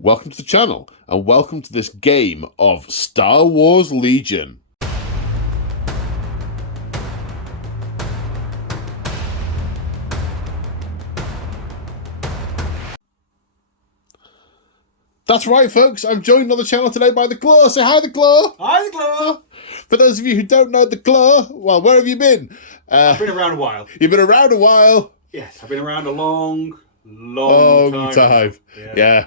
Welcome to the channel, and welcome to this game of Star Wars Legion. That's right, folks, I'm joined on the channel today by the Claw. Say hi, the Claw! Hi, the Claw! For those of you who don't know the Claw, well, where have you been? I've been around a while. You've been around a while? Yes, I've been around a long time. Yeah.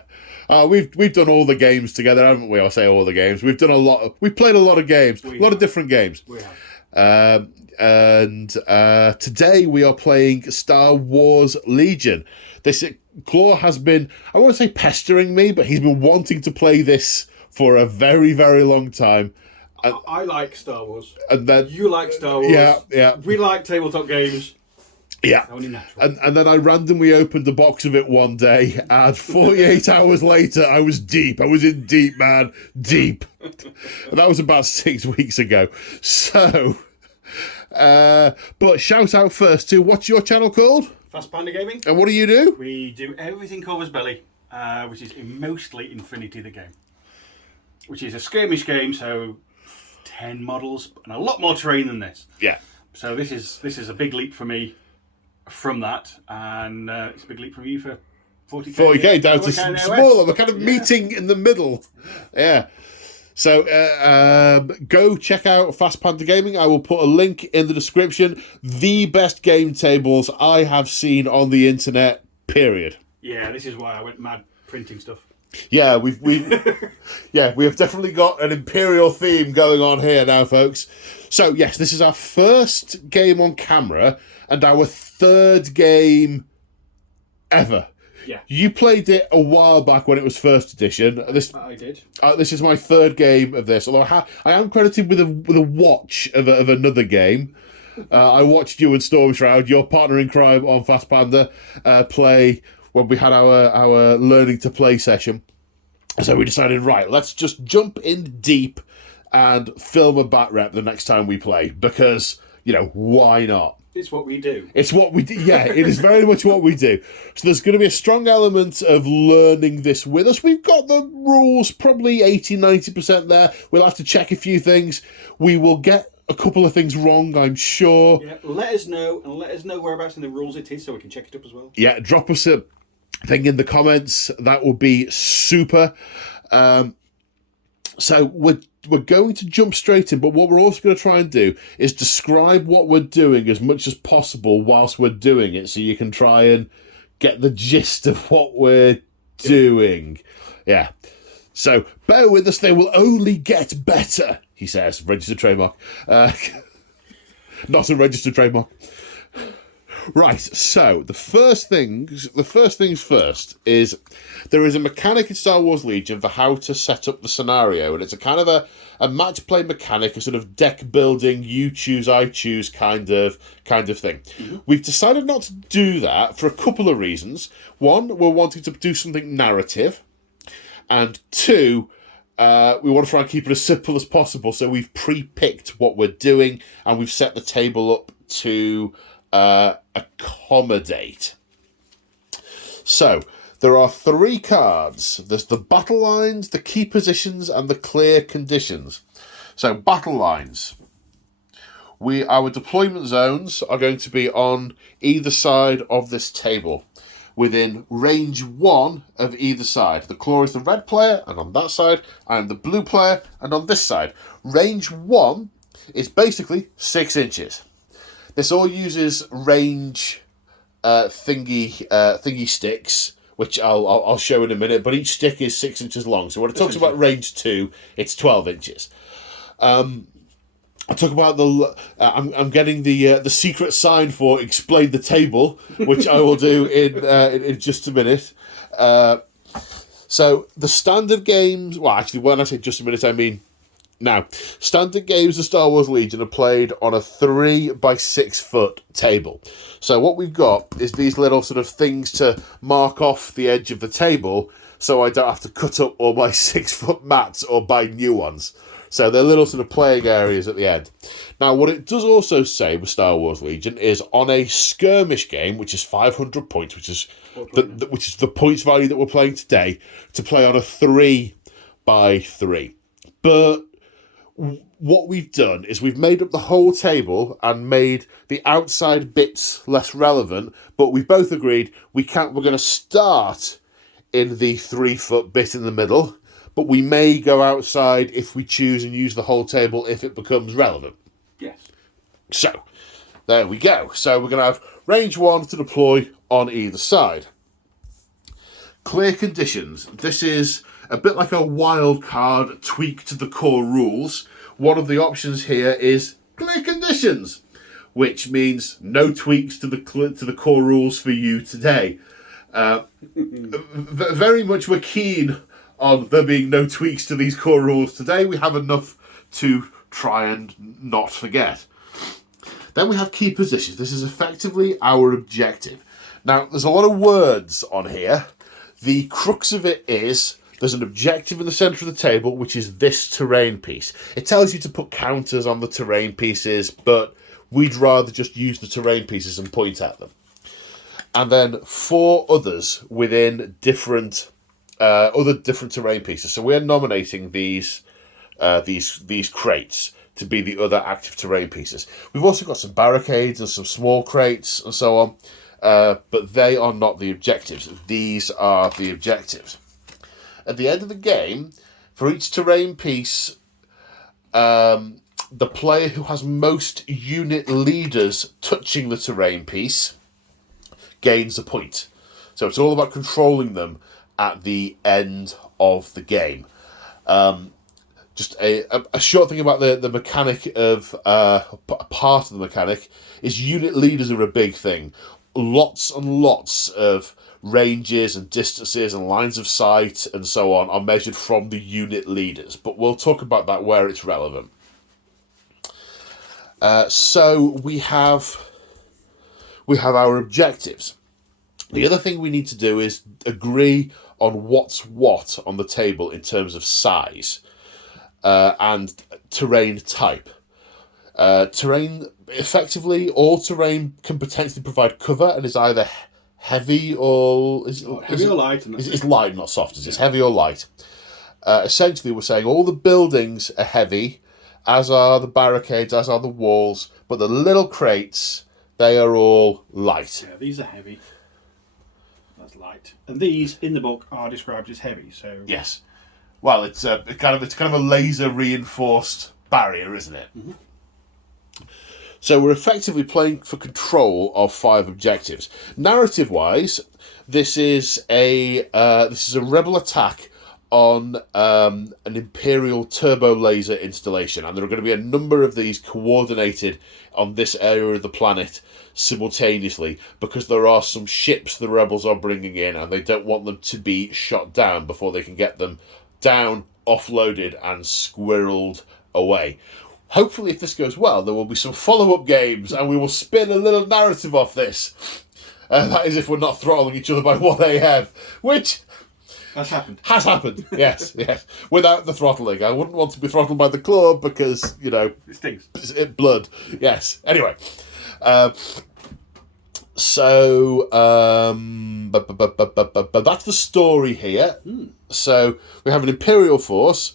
We've done all the games together, haven't we? I'll say all the games. We've done a lot. We've played a lot of games, a lot of different games. We have. Today we are playing Star Wars Legion. This Claw has been, I won't say pestering me, but he's been wanting to play this for a very, very long time. I like Star Wars. And then you like Star Wars. Yeah. We like tabletop games. Yeah, and then I randomly opened a box of it one day, and 48 hours later, I was deep. I was in deep, man. Deep. And that was about 6 weeks ago. So, but shout out first to, what's your channel called? Fast Panda Gaming. And what do you do? We do everything Corvus Belly, which is mostly Infinity the game. Which is a skirmish game, so 10 models, and a lot more terrain than this. Yeah. So this is a big leap for me. From that, and it's a big leap from you for 40k down to smaller. We're kind of meeting in the middle. Yeah. So go check out Fast Panda Gaming. I will put a link in the description. The best game tables I have seen on the internet, period. Yeah, this is why I went mad printing stuff. Yeah, we have definitely got an Imperial theme going on here now, folks. So yes, this is our first game on camera and our third game ever. Yeah. You played it a while back when it was first edition. I did. This is my third game of this, although I am credited with a watch of another game. I watched you and Storm Shroud, your partner in crime on Fast Panda, play when we had our learning to play session. So we decided, right, let's just jump in deep and film a bat rep the next time we play, because, you know, why not? It's what we do. It's what we do. Yeah, it is very much what we do. So there's going to be a strong element of learning this with us. We've got the rules probably 80-90% there. We'll have to check a few things. We will get a couple of things wrong, I'm sure. Yeah, let us know, and let us know whereabouts in the rules it is so we can check it up as well. Yeah, drop us a thing in the comments. That would be super. So we're going to jump straight in, but what we're also going to try and do is describe what we're doing as much as possible whilst we're doing it, so you can try and get the gist of what we're doing. Yeah. So bear with us, they will only get better, he says. Registered trademark. Not a registered trademark. Right, so the first things first is there is a mechanic in Star Wars Legion for how to set up the scenario, and it's a kind of a match play mechanic, a sort of deck building, you choose, I choose kind of thing. Mm-hmm. We've decided not to do that for a couple of reasons. One, we're wanting to do something narrative, and two, we want to try and keep it as simple as possible, so we've pre-picked what we're doing, and we've set the table up to accommodate. So there are 3 cards. There's the battle lines, the key positions, and the clear conditions. So battle lines. Our deployment zones are going to be on either side of this table, within range 1 of either side. The Claw is the red player, and on that side I am the blue player, and on this side. Range 1 is basically 6 inches. This all uses range thingy sticks, which I'll show in a minute, but each stick is 6 inches long. So when it talks about range 2, it's 12 inches. I talk about I'm getting the secret sign for explain the table, which I will do in just a minute. So the standard games, well, actually, when I say just a minute, I mean now. Standard games of Star Wars Legion are played on a 3x6 foot table. So what we've got is these little sort of things to mark off the edge of the table, so I don't have to cut up all my 6 foot mats or buy new ones. So they're little sort of playing areas at the end. Now, what it does also say with Star Wars Legion is on a skirmish game, which is 500 points, which is the points value that we're playing today, to play on a 3x3. But what we've done is we've made up the whole table and made the outside bits less relevant, but we've both agreed we're going to start in the 3-foot bit in the middle, but we may go outside if we choose and use the whole table if it becomes relevant. Yes. So, there we go. So we're going to have range 1 to deploy on either side. Clear conditions. This is a bit like a wild card tweak to the core rules. One of the options here is clear conditions, which means no tweaks to the core rules for you today. Very much we're keen on there being no tweaks to these core rules today. We have enough to try and not forget. Then we have key positions. This is effectively our objective. Now, there's a lot of words on here. The crux of it is there's an objective in the centre of the table, which is this terrain piece. It tells you to put counters on the terrain pieces, but we'd rather just use the terrain pieces and point at them. And then 4 others within different terrain pieces. So we're nominating these crates to be the other active terrain pieces. We've also got some barricades and some small crates and so on, but they are not the objectives. These are the objectives. At the end of the game, for each terrain piece, the player who has most unit leaders touching the terrain piece gains a point. So it's all about controlling them at the end of the game. Just a short thing about the mechanic of part of the mechanic is unit leaders are a big thing. Lots and lots of ranges and distances and lines of sight and so on are measured from the unit leaders, but we'll talk about that where it's relevant. So we have our objectives. The other thing we need to do is agree on what's what on the table in terms of size and terrain type. Terrain, effectively, all terrain can potentially provide cover and is either heavy or... Heavy or light. It's light, not soft. It's heavy or light. Essentially, we're saying all the buildings are heavy, as are the barricades, as are the walls, but the little crates, they are all light. Yeah, these are heavy. That's light. And these, in the book, are described as heavy, so... Yes. Well, it's kind of a laser reinforced barrier, isn't it? Mm-hmm. So we're effectively playing for control of 5 objectives. Narrative-wise, this is a rebel attack on an Imperial turbo laser installation, and there are going to be a number of these coordinated on this area of the planet simultaneously because there are some ships the rebels are bringing in, and they don't want them to be shot down before they can get them down, offloaded, and squirreled away. Hopefully, if this goes well, there will be some follow-up games, and we will spin a little narrative off this. That is if we're not throttling each other by 1 a.m., which... Has happened, yes. Without the throttling. I wouldn't want to be throttled by the club because, it stings. Blood, yes. Anyway. But that's the story here. So we have an Imperial force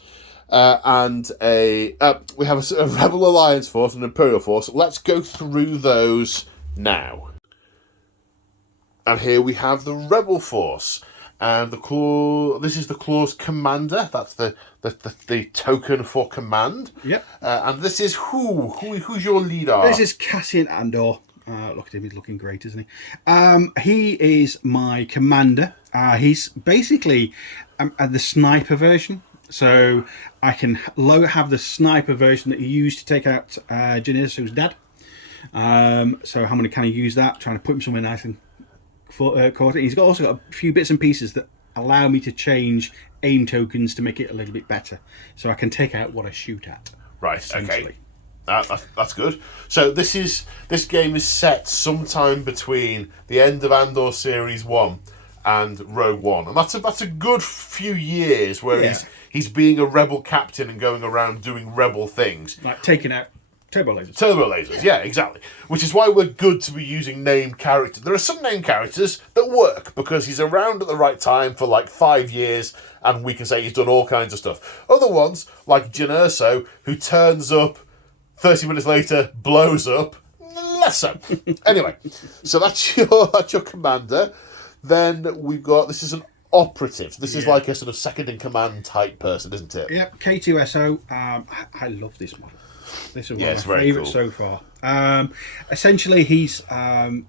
and we have a Rebel Alliance force and an Imperial force. Let's go through those now. And here we have the Rebel force. And this is the claw's commander. That's the token for command. Yep. And this is who's your leader? This is Cassian Andor. Look at him, he's looking great, isn't he? He is my commander. He's basically the sniper version. So I can have the sniper version that you use to take out Janice's dad. So how many can I use that? Trying to put him somewhere nice and caught it. He's also got a few bits and pieces that allow me to change aim tokens to make it a little bit better, so I can take out what I shoot at. Right. Okay. That's good. So this game is set sometime between the end of Andor Series 1 and Rogue One, and that's a good few years where Yeah. he's being a rebel captain and going around doing rebel things. Like taking out turbo lasers. Turbo lasers, yeah, exactly. Which is why we're good to be using named characters. There are some named characters that work because he's around at the right time for like 5 years, and we can say he's done all kinds of stuff. Other ones, like Jyn Erso, who turns up 30 minutes later, blows up, less so. Anyway, so that's your commander. Then we've got, this is an operative. This is like a sort of second in command type person, isn't it? Yep, K2SO. I love this model. This is one of my favourites so far. Essentially, he's the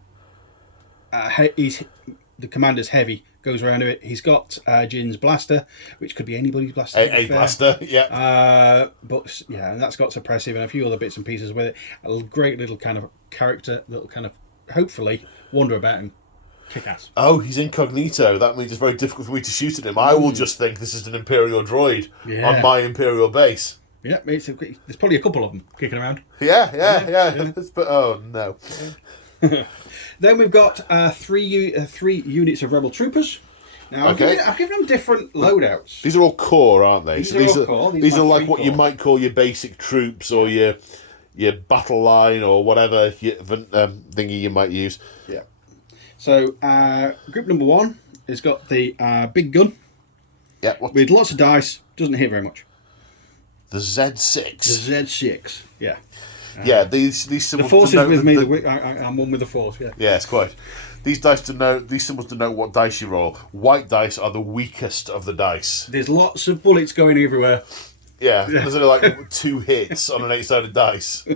commander's heavy. Goes around to it. He's got Jin's blaster, which could be anybody's blaster. A blaster, yeah. But yeah, and that's got suppressive and a few other bits and pieces with it. A great little kind of character that'll kind of hopefully wander about and kick ass. Oh, he's incognito. That means it's very difficult for me to shoot at him. I will just think this is an Imperial droid on my Imperial base. Yeah, there's probably a couple of them kicking around. Yeah. But oh no. Then we've got three units of Rebel troopers. Now I've given them different loadouts. These are all core, aren't they? These are all core. These are like what you might call your basic troops or your battle line or whatever thingy you might use. Yeah. So group number 1 has got the big gun. Yeah. With lots of dice. Doesn't hit very much. The Z6. The Z6. Yeah. Yeah, these symbols. The force is with me. I'm one with the force. Yeah. Yeah, it's quite. These symbols denote what dice you roll. White dice are the weakest of the dice. There's lots of bullets going everywhere. Yeah, there's only like 2 hits on an 8-sided dice.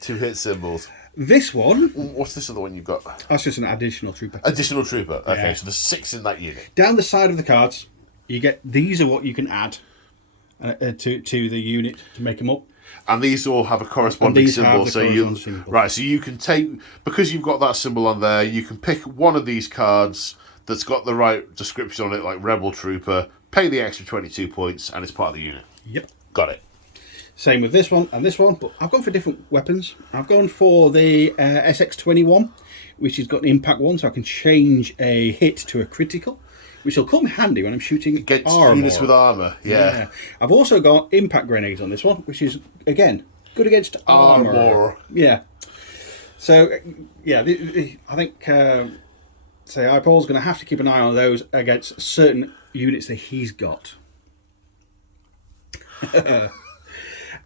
2 hit symbols. This one. What's this other one you've got? That's just an additional trooper. Additional trooper. Okay, Yeah. so there's 6 in that unit. Down the side of the cards, you get these are what you can add to the unit to make them up. And these all have a corresponding symbol. So you can take, because you've got that symbol on there, you can pick one of these cards that's got the right description on it, like Rebel Trooper, pay the extra 22 points, and it's part of the unit. Yep. Got it. Same with this one and this one, but I've gone for different weapons. I've gone for the SX-21, which has got an impact 1, so I can change a hit to a critical, which will come handy when I'm shooting Against armor. units with armour, yeah. I've also got impact grenades on this one, which is, again, good against armour. Yeah. So, yeah, I think, Paul's going to have to keep an eye on those against certain units that he's got.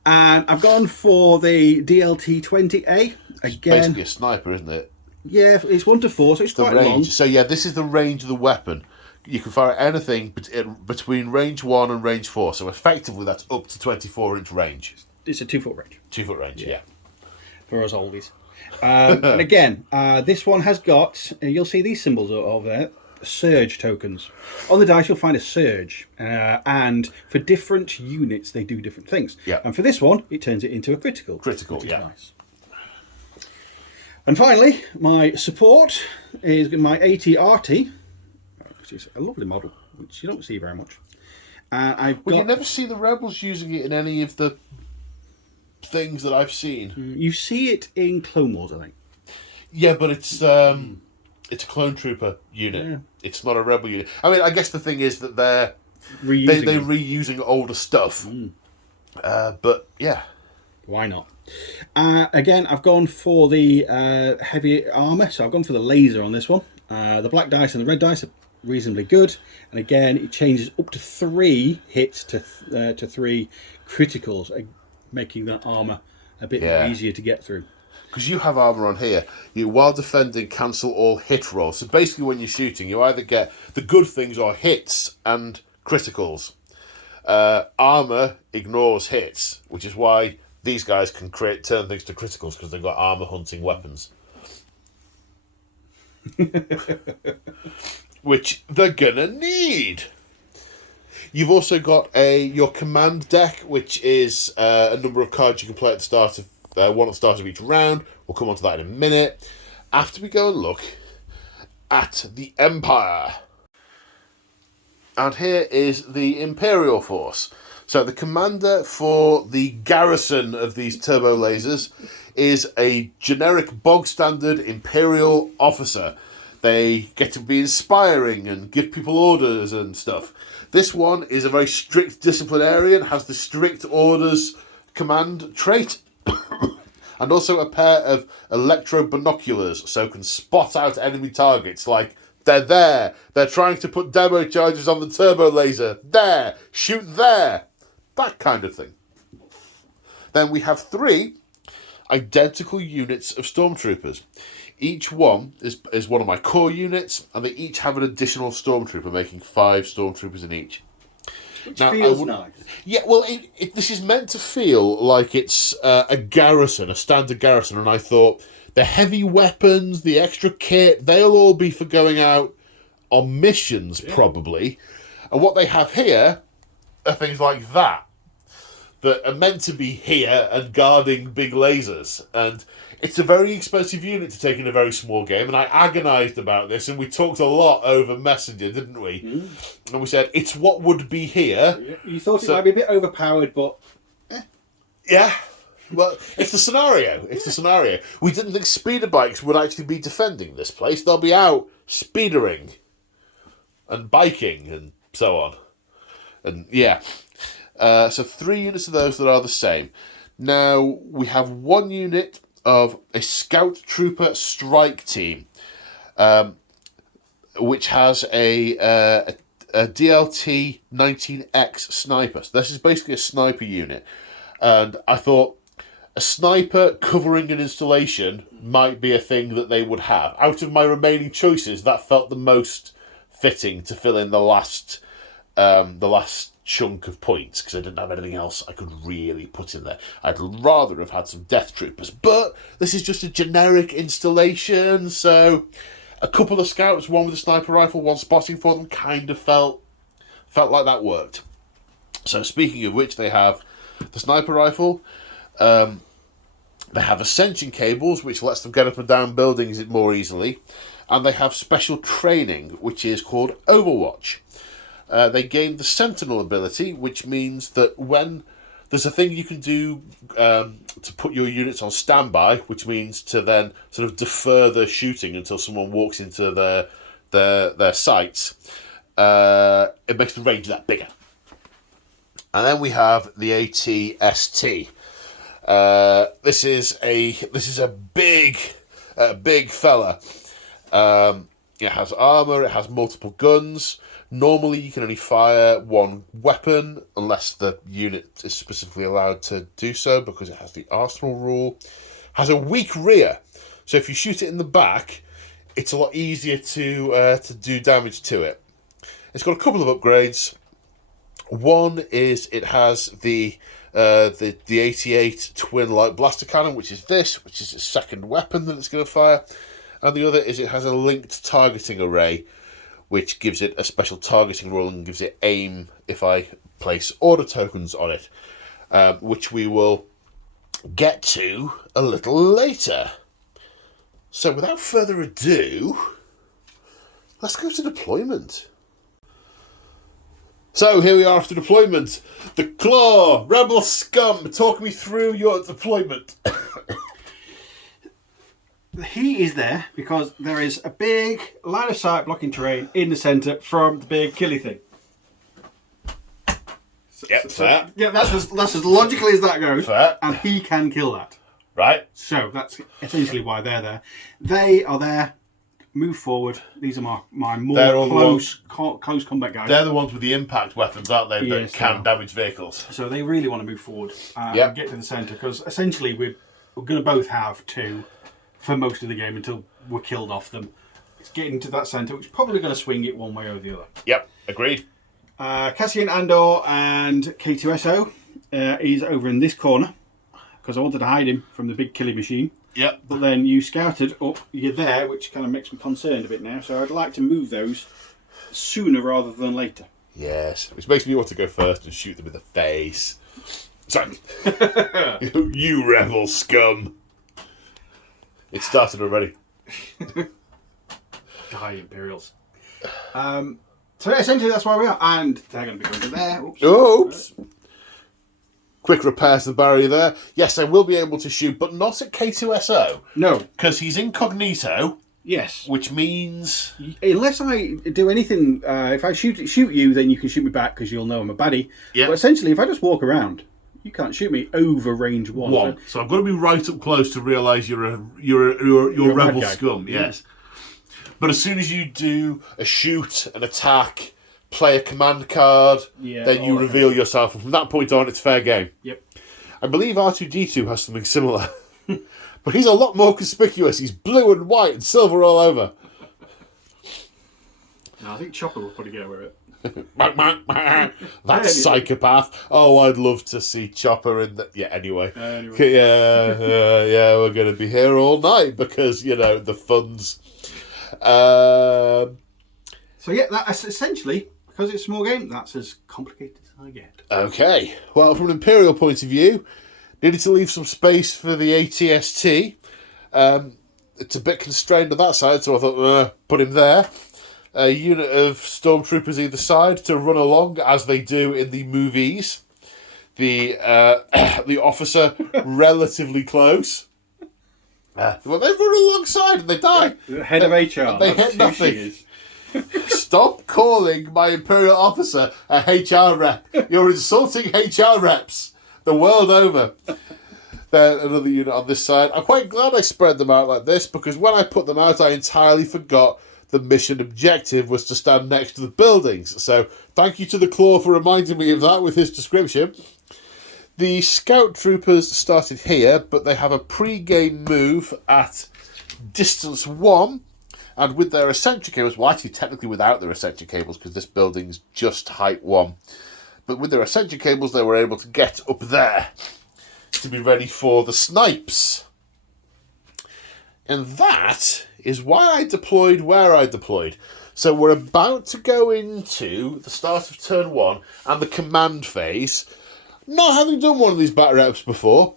And I've gone for the DLT-20A. It's basically a sniper, isn't it? Yeah, it's 1 to 4, so it's quite range. long. So yeah, this is the range of the weapon. You can fire anything between range 1 and range 4. So effectively, that's up to 24-inch range. It's a 2-foot range. 2-foot range, yeah. For us oldies. And again, this one has got, you'll see these symbols over there, surge tokens. On the dice, you'll find a surge. And for different units, they do different things. Yeah. And for this one, it turns it into a critical. Critical, yeah. Nice. And finally, my support is my AT-RT, which is a lovely model, which you don't see very much. You never see the Rebels using it in any of the things that I've seen. You see it in Clone Wars, I think. Yeah, but it's a clone trooper unit. Yeah. It's not a rebel unit. I mean, I guess the thing is that they're reusing older stuff. But yeah, why not? Again, I've gone for the heavy armor, so I've gone for the laser on this one. The black dice and the red dice are reasonably good, and again, it changes up to 3 hits to 3 criticals, making that armor a bit easier to get through. Because you have armour on here, you, while defending, cancel all hit rolls. So basically when you're shooting, you either get, the good things are hits and criticals. Armour ignores hits, which is why these guys can turn things to criticals, because they've got armour hunting weapons. Which they're gonna need. You've also got your command deck, which is a number of cards you can play at the start of one at the start of each round. We'll come on to that in a minute. After we go and look at the Empire. And here is the Imperial force. So the commander for the garrison of these turbo lasers is a generic bog standard Imperial officer. They get to be inspiring and give people orders and stuff. This one is a very strict disciplinarian, has the strict orders command trait, and also a pair of electro binoculars, so can spot out enemy targets. Like, they're there, they're trying to put demo charges on the turbo laser, there, shoot there, that kind of thing. Then we have 3 identical units of stormtroopers. Each one is one of my core units, and they each have an additional stormtrooper, making 5 stormtroopers in each. Which feels nice. Yeah, well, this is meant to feel like it's a garrison, a standard garrison, and I thought the heavy weapons, the extra kit, they'll all be for going out on missions, probably. And what they have here are things like that are meant to be here and guarding big lasers. And it's a very expensive unit to take in a very small game, and I agonised about this, and we talked a lot over Messenger, didn't we? Mm. And we said, it's what would be here. You thought it might be a bit overpowered, but... Yeah. Well, it's the scenario. It's the scenario. We didn't think speeder bikes would actually be defending this place. They'll be out speedering and biking and so on. And yeah. So 3 units of those that are the same. Now, we have 1 unit of a Scout Trooper Strike Team, which has a DLT 19X sniper. So this is basically a sniper unit. And I thought a sniper covering an installation might be a thing that they would have. Out of my remaining choices, that felt the most fitting to fill in the last chunk of points, because I didn't have anything else I could really put in there. I'd rather have had some Death Troopers, but this is just a generic installation, so a couple of scouts, one with a sniper rifle, one spotting for them, kind of felt like that worked. So speaking of which, they have the sniper rifle, they have ascension cables, which lets them get up and down buildings more easily, and they have special training, which is called Overwatch. They gain the Sentinel ability, which means that when there's a thing you can do to put your units on standby, which means to then sort of defer their shooting until someone walks into their sights, it makes the range that bigger. And then we have the AT-ST. This is a big fella. It has armor. It has multiple guns. Normally, you can only fire 1 weapon unless the unit is specifically allowed to do so, because it has the arsenal rule. Has a weak rear, so if you shoot it in the back, it's a lot easier to do damage to it. It's got a couple of upgrades. One is it has the 88 twin light blaster cannon, which is its second weapon that it's going to fire, and the other is it has a linked targeting array, which gives it a special targeting rule and gives it aim if I place order tokens on it, which we will get to a little later. So without further ado, let's go to deployment. So here we are after deployment. The Claw, Rebel Scum, talk me through your deployment. He is there because there is a big line of sight blocking terrain in the centre from the big killy thing. Fair. Yeah, that's as logically as that goes. Fair. And he can kill that. Right. So that's essentially why they're there. They are there. Move forward. These are my more close combat guys. They're the ones with the impact weapons, aren't they? Yes, that can damage vehicles. So they really want to move forward and get to the centre, because essentially we're going to both have 2 for most of the game until we're killed off them. It's getting to that centre, which is probably going to swing it one way or the other. Yep, agreed. Cassian Andor and K2SO is over in this corner, because I wanted to hide him from the big killing machine. Yep. But then you scouted up, you're there, which kind of makes me concerned a bit now. So I'd like to move those sooner rather than later. Yes, which makes me want to go first and shoot them in the face. Sorry. You rebel scum. It started already. Die, Imperials. So essentially that's where we are. And they're going to be going to there. Oops. Oops. Quick repair to the barrier there. Yes, I will be able to shoot, but not at K2SO. No. Because he's incognito. Yes. Which means... Unless I do anything, if I shoot you, then you can shoot me back because you'll know I'm a baddie. Yeah. But essentially, if I just walk around, you can't shoot me over range 1. So I've got to be right up close to realise you're a rebel scum. Yes. But as soon as you do a shoot, an attack, play a command card, then you reveal yourself. And from that point on, it's fair game. Yep. I believe R2-D2 has something similar. But he's a lot more conspicuous. He's blue and white and silver all over. No, I think Chopper will probably get away with it. That psychopath. Oh, I'd love to see Chopper in the... Yeah, anyway. Yeah, we're going to be here all night because, the fun's... So, that's essentially, because it's a small game, that's as complicated as I get. Okay. Well, from an Imperial point of view... Needed to leave some space for the ATST. It's a bit constrained on that side, so I thought, put him there. A unit of stormtroopers either side to run along, as they do in the movies. The officer relatively close. Well, they run alongside and they die. The head of HR. They hit nothing. Stop calling my Imperial officer a HR rep. You're insulting HR reps. The world over. Then another unit on this side. I'm quite glad I spread them out like this because when I put them out, I entirely forgot the mission objective was to stand next to the buildings. So thank you to the Claw for reminding me of that with his description. The scout troopers started here, but they have a pre-game move at distance 1. And with their ascension cables, well, actually technically without their ascension cables because this building's just height 1. But with their ascension cables, they were able to get up there to be ready for the snipes. And that is why I deployed where I deployed. So we're about to go into the start of turn 1 and the command phase. Not having done one of these battle reps before,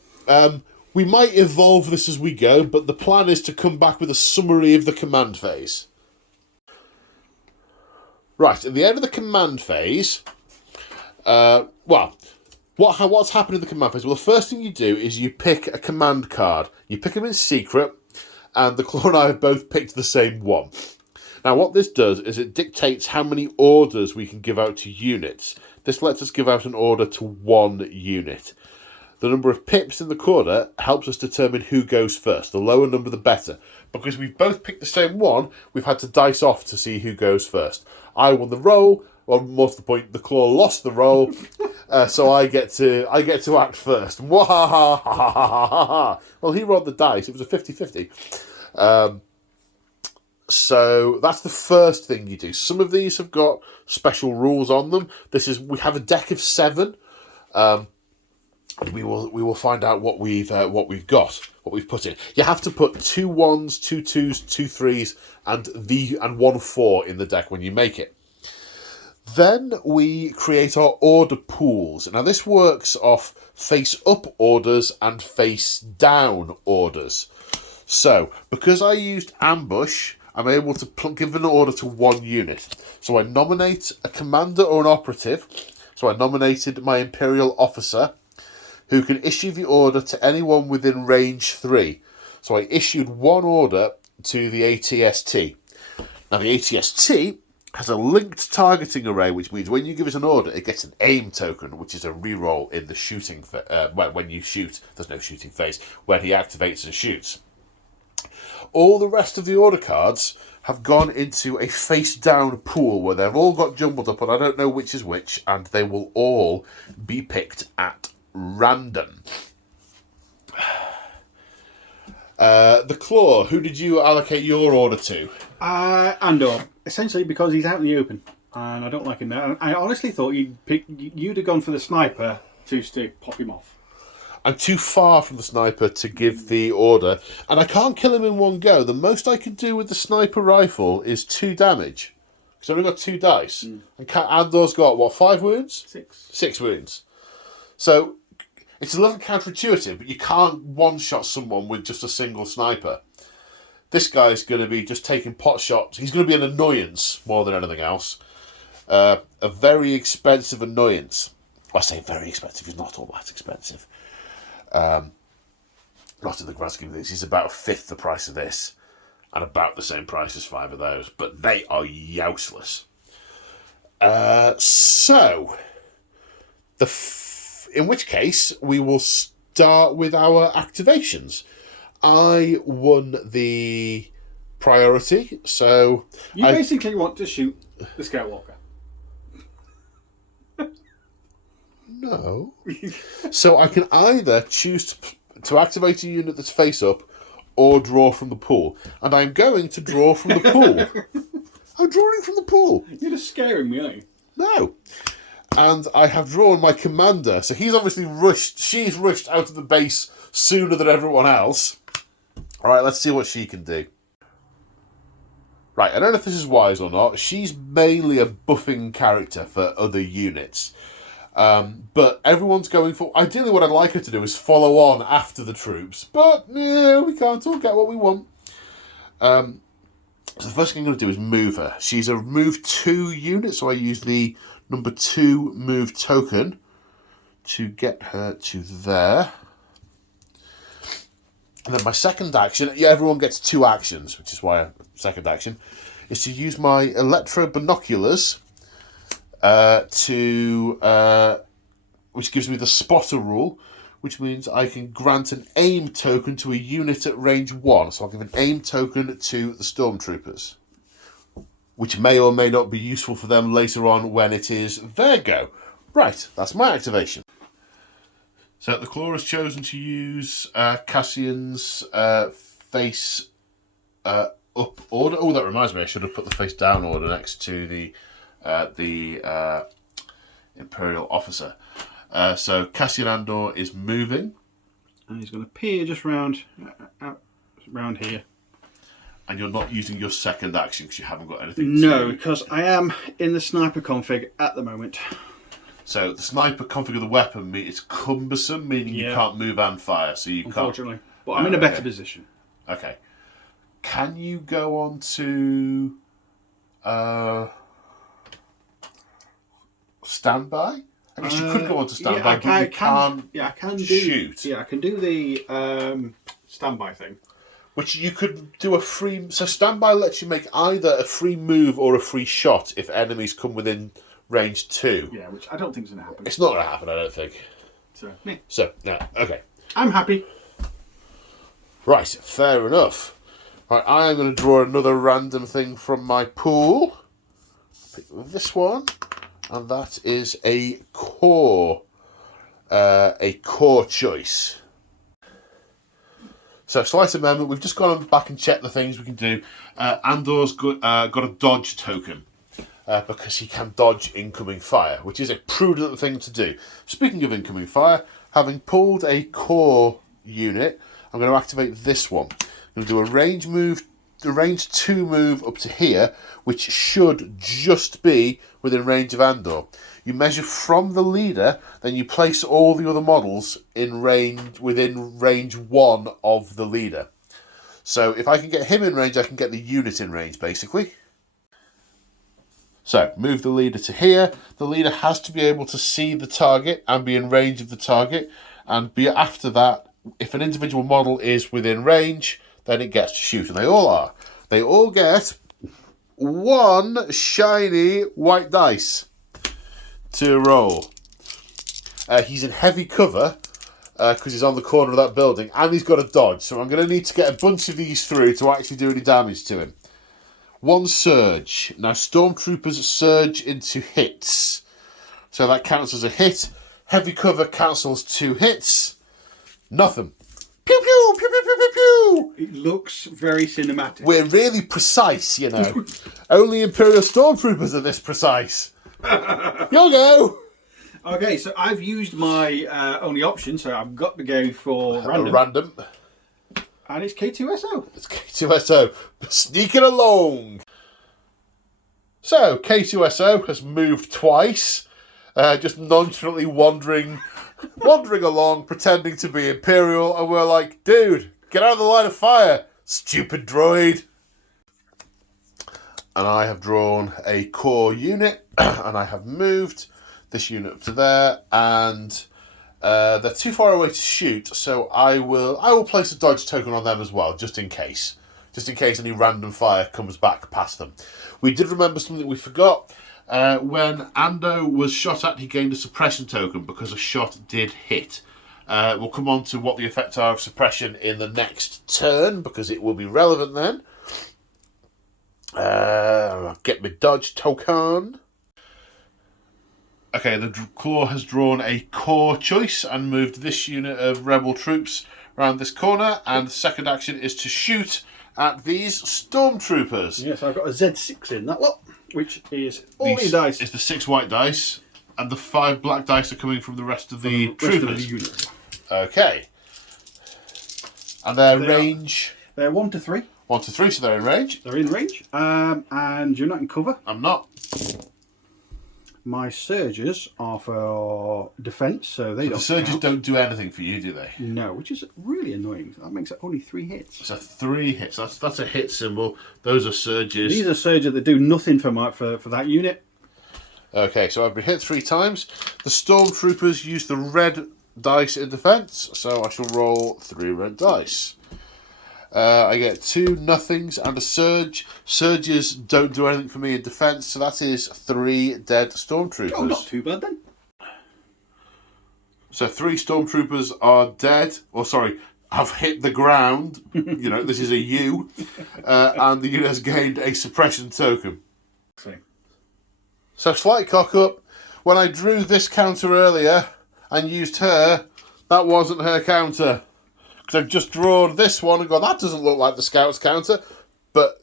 we might evolve this as we go, but the plan is to come back with a summary of the command phase. Right, at the end of the command phase... what's happened in the command phase? Well, the first thing you do is you pick a command card. You pick them in secret, and the Claw and I have both picked the same one. Now, what this does is it dictates how many orders we can give out to units. This lets us give out an order to 1 unit. The number of pips in the corner helps us determine who goes first. The lower number, the better. Because we've both picked the same one, we've had to dice off to see who goes first. I won the roll. Well, more to the point, the Claw lost the roll, so I get to act first. Well, he rolled the dice. It was a 50-50. So that's the first thing you do. Some of these have got special rules on them. We have a deck of 7. And we will find out what we've got, what we've put in. You have to put 2 1s, 2 2s, 2 3s, and 1 4 in the deck when you make it. Then we create our order pools. Now this works off face-up orders and face-down orders. So, because I used ambush, I'm able to give an order to 1 unit. So I nominate a commander or an operative. So I nominated my Imperial officer, who can issue the order to anyone within range 3. So I issued 1 order to the ATST. Now the ATST has a linked targeting array, which means when you give it an order, it gets an aim token, which is a reroll in the shooting. When you shoot, there's no shooting phase. When he activates and shoots, all the rest of the order cards have gone into a face-down pool where they've all got jumbled up, and I don't know which is which, and they will all be picked at random. The Claw, who did you allocate your order to? Andor, essentially because he's out in the open, and I don't like him there. And I honestly thought you'd have gone for the sniper to pop him off. I'm too far from the sniper to give the order, and I can't kill him in one go. The most I could do with the sniper rifle is 2 damage, because I've only got 2 dice. And Andor's got, 5 wounds? 6. 6 wounds. So it's a little counterintuitive, but you can't one-shot someone with just a single sniper. This guy's going to be just taking pot shots. He's going to be an annoyance more than anything else. A very expensive annoyance. I say very expensive. He's not all that expensive. Not in the grand scheme of things. He's about 1/5 the price of this. and about the same price as 5 of those, but they are useless. So, in which case, we will start with our activations. I won the priority, so... You basically want to shoot the Scout Walker. No. So I can either choose to activate a unit that's face up or draw from the pool. And I'm going to draw from the pool. I'm drawing from the pool. You're just scaring me, aren't you? No. And I have drawn my commander. So he's obviously rushed. She's rushed out of the base sooner than everyone else. All right, let's see what she can do. Right, I don't know if this is wise or not. She's mainly a buffing character for other units. But everyone's going for... Ideally, what I'd like her to do is follow on after the troops. But, no, we can't all get what we want. So the first thing I'm going to do is move her. She's a move 2 unit, so I use the number 2 move token to get her to there. And then my second action... Yeah, everyone gets 2 actions, which is why second action is to use my electro binoculars... which gives me the spotter rule, which means I can grant an aim token to a unit at range 1. So I'll give an aim token to the stormtroopers, which may or may not be useful for them later on when it is their go. Right, that's my activation. So the Claw has chosen to use Cassian's face up order. Oh, that reminds me, I should have put the face down order next to the Imperial officer. So Cassian Andor is moving. And he's going to appear just round here. And you're not using your second action because you haven't got anything No, because I am in the sniper config at the moment. So the sniper config of the weapon, it's cumbersome, meaning you can't move and fire. So you Unfortunately. can't... But I'm in a better position. Okay. Can you go on to... standby? I guess you could go on to standby, but you can't shoot. Yeah, I can do the standby thing. Which you could do a free... So standby lets you make either a free move or a free shot if enemies come within range 2. Yeah, which I don't think is going to happen. It's not going to happen, I don't think. So, yeah, okay. I'm happy. Right, fair enough. Right, I am going to draw another random thing from my pool. Pick this one. And that is a core choice. So, slight amendment. We've just gone back and checked the things we can do. Andor's got a dodge token because he can dodge incoming fire, which is a prudent thing to do. Speaking of incoming fire, having pulled a core unit, I'm going to activate this one. I'm going to do a range 2 move up to here, which should just be within range of Andor. You measure from the leader, then you place all the other models in within range 1 of the leader. So if I can get him in range, I can get the unit in range, basically. So move the leader to here. The leader has to be able to see the target and be in range of the target. And after that, if an individual model is within range, then it gets to shoot. And they all are. They all get 1 shiny white dice to roll. He's in heavy cover because he's on the corner of that building, and he's got a dodge. So I'm going to need to get a bunch of these through to actually do any damage to him. 1 surge. Now, stormtroopers surge into hits. So that counts as a hit. Heavy cover cancels 2 hits. Nothing. Pew, pew, pew, pew, pew, pew, pew. It looks very cinematic. We're really precise, you know. Only Imperial stormtroopers are this precise. You'll go. Okay, so I've used my only option, so I've got to go for random. And it's K2SO. It's K2SO. Sneaking along. So, K2SO has moved twice. Just nonchalantly wandering along, pretending to be Imperial. And we're like, dude, get out of the line of fire, stupid droid. And I have drawn a core unit. And I have moved this unit up to there. And they're too far away to shoot, so I will place a dodge token on them as well, just in case just in case any random fire comes back past them. We did remember something that we forgot. When Ando was shot at, he gained a suppression token because a shot did hit. We'll come on to what the effects are of suppression in the next turn, because it will be relevant then. Get my dodge token. Okay, the Claw has drawn a core choice and moved this unit of rebel troops around this corner, and the second action is to shoot at these stormtroopers. Yes, I've got a Z6 in that lot, which is all these dice. It's the 6 white dice, and the 5 black dice are coming from the rest of the troopers. Unit. Okay. And their range... They're 1 to 3. 1 to 3, so they're in range. They're in range. And you're not in cover. I'm not. My surges are for defence, so they don't. The surges count. don't do anything for you, do they? No, which is really annoying. That makes it only 3 hits. So 3 hits. That's a hit symbol. Those are surges. These are surges that do nothing for that unit. Okay, so I've been hit 3 times. The stormtroopers use the red dice in defence, so I shall roll 3 red dice. I get 2 nothings and a surge. Surges don't do anything for me in defence, so that is 3 dead stormtroopers. Oh, not too bad then. So 3 stormtroopers are dead, or sorry, have hit the ground. You know, this is a U, and the unit has gained a suppression token. So slight cock up. When I drew this counter earlier and used her, that wasn't her counter. Because I've just drawn this one and gone, that doesn't look like the Scout's counter. But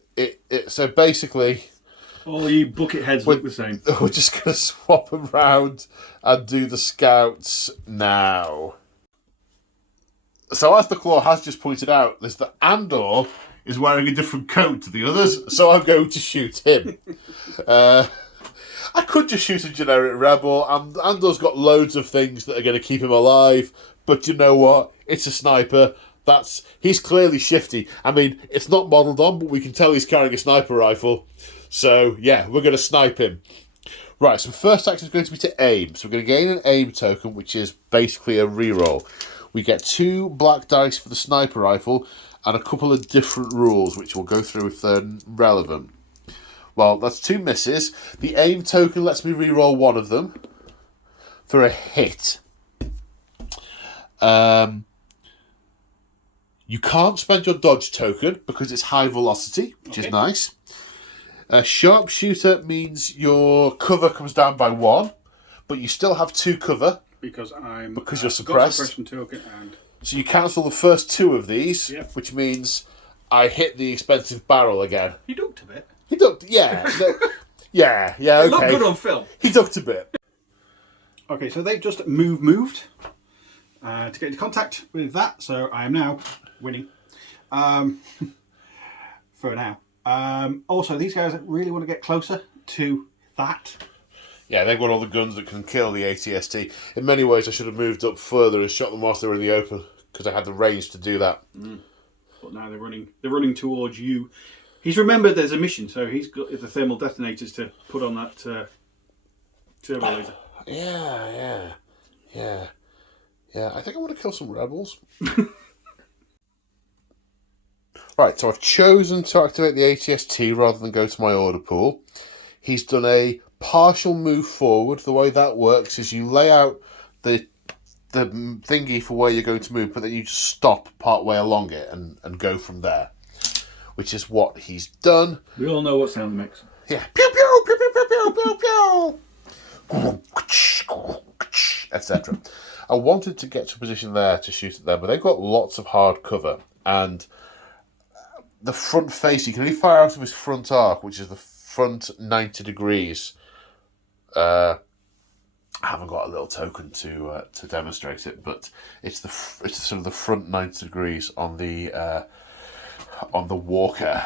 so basically... All you bucket heads look the same. We're just going to swap them round and do the Scouts now. So as the Claw has just pointed out, there's the Andor is wearing a different coat to the others, so I'm going to shoot him. I could just shoot a generic rebel, and Andor's got loads of things that are going to keep him alive, but you know what? It's a sniper. He's clearly shifty. I mean, it's not modelled on, but we can tell he's carrying a sniper rifle. So, yeah, we're going to snipe him. Right, so first action is going to be to aim. So we're going to gain an aim token, which is basically a reroll. We get 2 black dice for the sniper rifle and a couple of different rules, which we'll go through if they're relevant. Well, that's 2 misses. The aim token lets me reroll 1 of them for a hit. You can't spend your dodge token because it's high velocity, which is nice. Sharpshooter means your cover comes down by 1, but you still have 2 cover because you're suppressed. Suppression token and... So you cancel the first 2 of these, yep. Which means I hit the expensive barrel again. He ducked a bit. He ducked, yeah. yeah, okay. It looked good on film. He ducked a bit. Okay, so they've just moved to get into contact with that, so I am now winning. For now. Also, these guys really want to get closer to that. Yeah, they've got all the guns that can kill the ATST. In many ways, I should have moved up further and shot them whilst they were in the open, because I had the range to do that. But now they're running towards you. He's remembered there's a mission, so he's got the thermal detonators to put on that turbo laser. Yeah. I think I want to kill some rebels. Right, so I've chosen to activate the ATST rather than go to my order pool. He's done a partial move forward. The way that works is you lay out the thingy for where you're going to move, but then you just stop part way along it and go from there, which is what he's done. We all know what sound makes. Yeah. Pew, pew, pew, pew, pew, pew, pew, pew. Etc. I wanted to get to a position there to shoot at them, but they've got lots of hard cover, and the front face, you can only fire out of his front arc, which is the front 90 degrees. I haven't got a little token to demonstrate it, but it's sort of the front 90 degrees on the walker.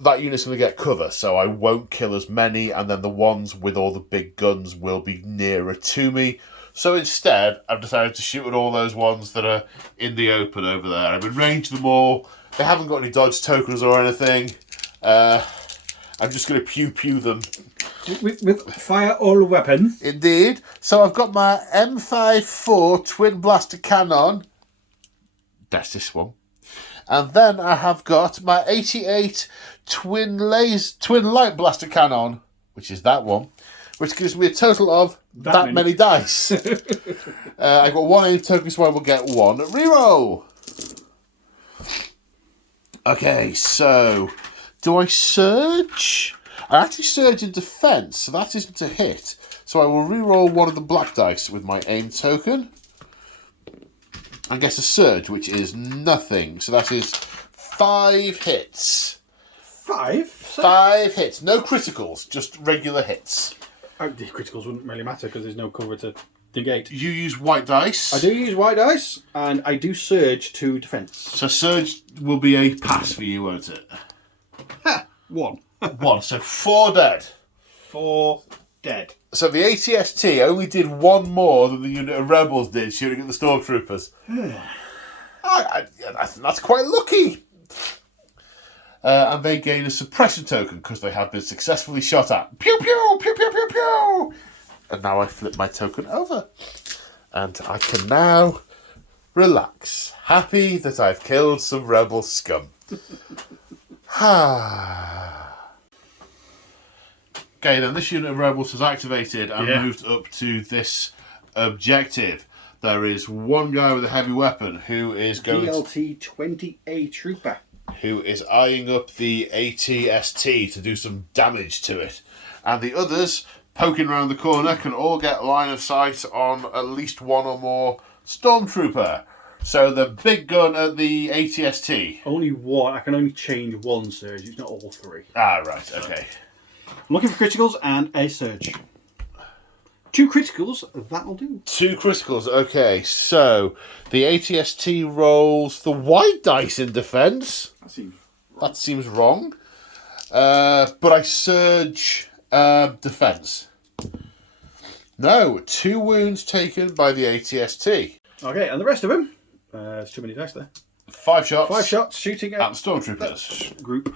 That unit's going to get cover, so I won't kill as many, and then the ones with all the big guns will be nearer to me. So instead, I've decided to shoot at all those ones that are in the open over there. I've arranged them all. They haven't got any dodge tokens or anything. I'm just going to pew-pew them. With fire all weapons. Indeed. So I've got my M54 twin blaster cannon. That's this one. And then I have got my 88 twin light blaster cannon, which is that one, which gives me a total of that many dice. I got one aim token, so I will get one reroll. Okay, so do I surge? I actually surge in defense, so that isn't a hit. So I will reroll one of the black dice with my aim token and get a surge, which is nothing. So that is 5 hits. 5? 5 hits. No criticals, just regular hits. The criticals wouldn't really matter because there's no cover to negate. You use white dice. I do use white dice, and I do surge to defense. So surge will be a pass for you, won't it? Ha! 1. 1, so 4 dead. 4 dead. So the ATST only did 1 more than the unit of rebels did shooting at the stormtroopers. That's quite lucky. And they gain a suppression token because they have been successfully shot at. Pew pew pew pew pew pew. And now I flip my token over, and I can now relax, happy that I've killed some rebel scum. Okay, then this unit of rebels has activated and moved up to this objective. There is one guy with a heavy weapon who is going DLT 20A Trooper. Who is eyeing up the ATST to do some damage to it. And the others, poking around the corner, can all get line of sight on at least one or more stormtrooper. So the big gun at the ATST. Only one. I can only change one surge. It's not all 3. Ah, right, okay. I'm looking for criticals and a surge. 2 criticals, that'll do. 2 criticals, okay. So the ATST rolls the white dice in defense. That seems wrong. But I surge defense. No, 2 wounds taken by the ATST. Okay, and the rest of them? There's too many dice there. 5 shots. 5 shots shooting at the stormtroopers. Group.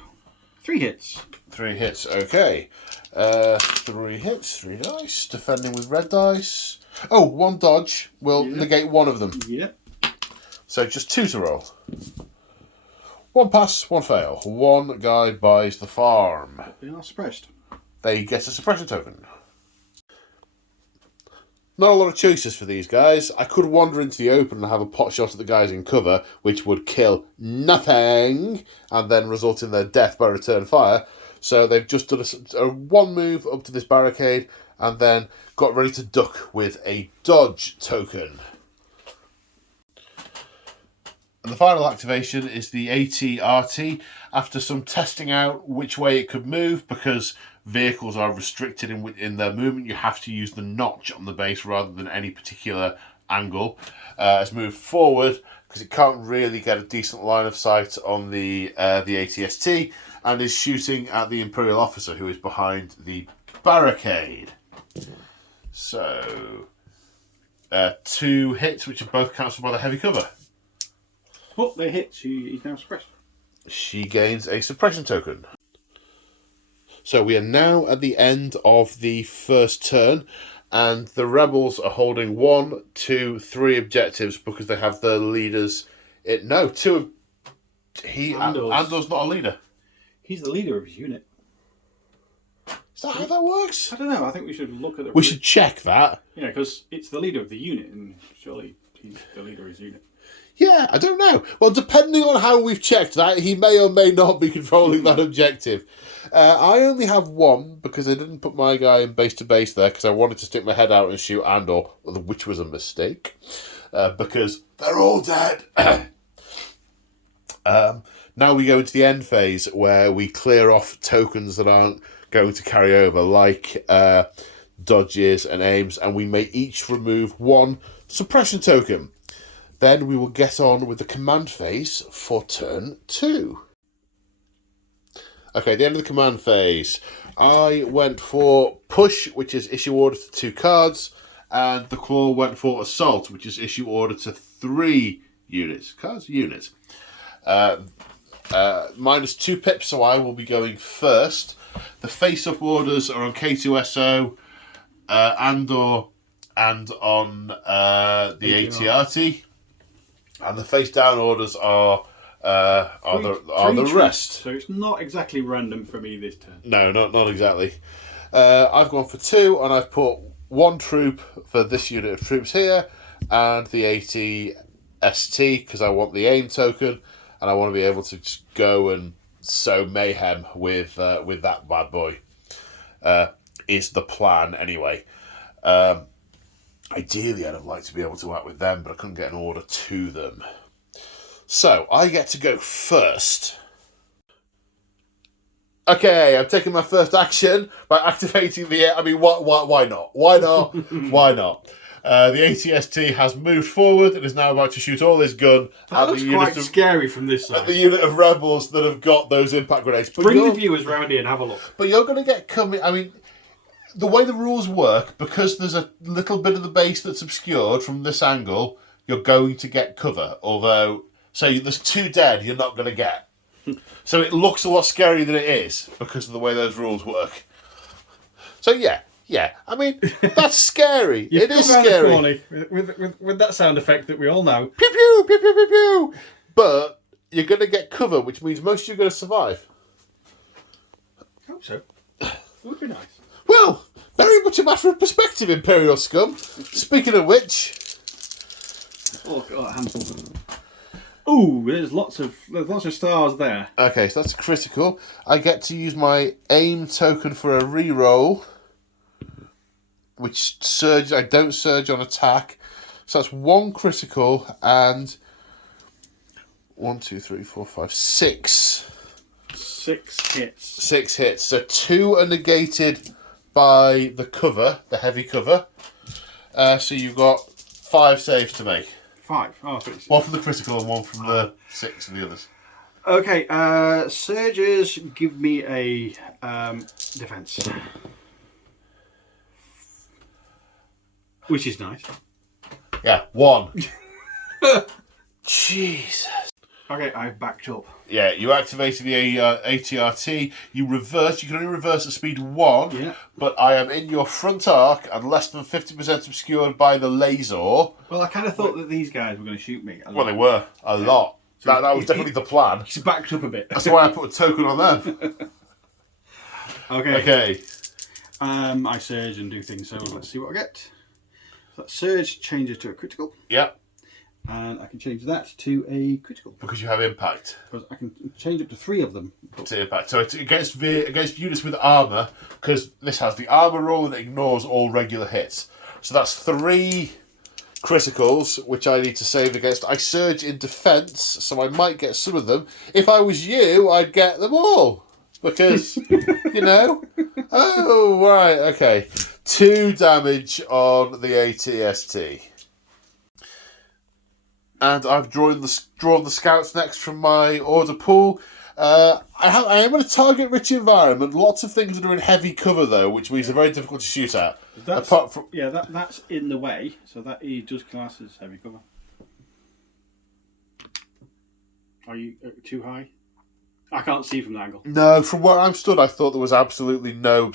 3 hits. 3 hits, okay. 3 hits, 3 dice. Defending with red dice. Oh, 1 dodge will negate 1 of them. Yep. So just 2 to roll. 1 pass, 1 fail. 1 guy buys the farm. They are suppressed. They get a suppression token. Not a lot of choices for these guys. I could wander into the open and have a pot shot at the guys in cover, which would kill nothing, and then result in their death by return fire. So they've just done a 1 move up to this barricade, and then got ready to duck with a dodge token. And the final activation is the AT-RT. After some testing out which way it could move, because vehicles are restricted in their movement, you have to use the notch on the base rather than any particular angle. It's moved forward because it can't really get a decent line of sight on the ATST, and is shooting at the Imperial officer who is behind the barricade. So 2 hits, which are both cancelled by the heavy cover. Oh, they hit. He's now suppressed. She gains a suppression token. So we are now at the end of the first turn, and the rebels are holding 1, 2, 3 objectives because they have their leaders. Andor's not a leader. He's the leader of his unit. Is that how that works? I don't know. I think we should look at it. We should check that. Yeah, because it's the leader of the unit, and surely he's the leader of his unit. Yeah, I don't know. Well, depending on how we've checked that, he may or may not be controlling that objective. I only have 1 because I didn't put my guy in base to base there because I wanted to stick my head out and shoot Andor, which was a mistake because they're all dead. Now we go into the end phase where we clear off tokens that aren't going to carry over, like dodges and aims, and we may each remove 1 suppression token. Then we will get on with the command phase for turn 2. Okay, the end of the command phase. I went for push, which is issue order to 2 cards, and the claw went for assault, which is issue order to 3 units. Cards? Units. Minus 2 pips, so I will be going first. The face-up orders are on K2SO, Andor, and on the ATRT. And the face-down orders are Three the troops, rest. so it's not exactly random for me this turn. No, not exactly. I've gone for 2, and I've put 1 troop for this unit of troops here, and the 80 ST, because I want the aim token, and I want to be able to just go and sow mayhem with that bad boy. Is the plan, anyway. Ideally, I'd have liked to be able to act with them, but I couldn't get an order to them. So, I get to go first. Okay, I'm taking my first action by activating the... I mean, why not? Why not? Why not? The ATST has moved forward and is now about to shoot all his gun That looks quite scary from this side. at the unit of rebels that have got those impact grenades. But Bring the viewers round here and have a look. But you're going to get coming... I mean, the way the rules work, because there's a little bit of the base that's obscured from this angle, you're going to get cover. Although, say there's 2 dead, you're not going to get. So it looks a lot scarier than it is because of the way those rules work. So yeah. I mean, that's scary. It is scary. With that sound effect that we all know. Pew pew pew pew pew pew. But you're going to get cover, which means most of you are going to survive. I hope so. It would be nice. Well, very much a matter of perspective, Imperial scum. Speaking of which, oh, God, handful. Ooh, there's lots of stars there. Okay, so that's critical. I get to use my aim token for a reroll, which surges. I don't surge on attack, so that's 1 critical and 1, 2, 3, 4, 5, 6. 6 hits. 6 hits. So 2 are negated by the cover, the heavy cover. So you've got 5 saves to make. 5. Oh, so it's... 1 from the critical and 1 from the 6 of the others. Okay, surges give me a defense, which is nice. Yeah, 1. Jesus. Okay, I've backed up. Yeah, you activated the ATRT. You reverse. You can only reverse at speed 1. Yeah. But I am in your front arc and less than 50% obscured by the laser. Well, I kind of thought that these guys were going to shoot me. Well, they were a lot. So that was definitely the plan. He's backed up a bit. That's why I put a token on them. Okay. I surge and do things. So let's see what I get. So that surge changes to a critical. Yep. And I can change that to a critical. Because you have impact. Because I can change up to 3 of them. To impact. So it's against units with armour, because this has the armour roll and it ignores all regular hits. So that's 3 criticals, which I need to save against. I surge in defence, so I might get some of them. If I was you, I'd get them all. Because, you know. Oh, right, okay. 2 damage on the ATST. And I've drawn the scouts next from my order pool. I am in a target-rich environment. Lots of things that are in heavy cover, though, which means they're very difficult to shoot at. Apart from that's in the way, so that he does class as heavy cover. Are you too high? I can't see from the angle. No, from where I'm stood, I thought there was absolutely no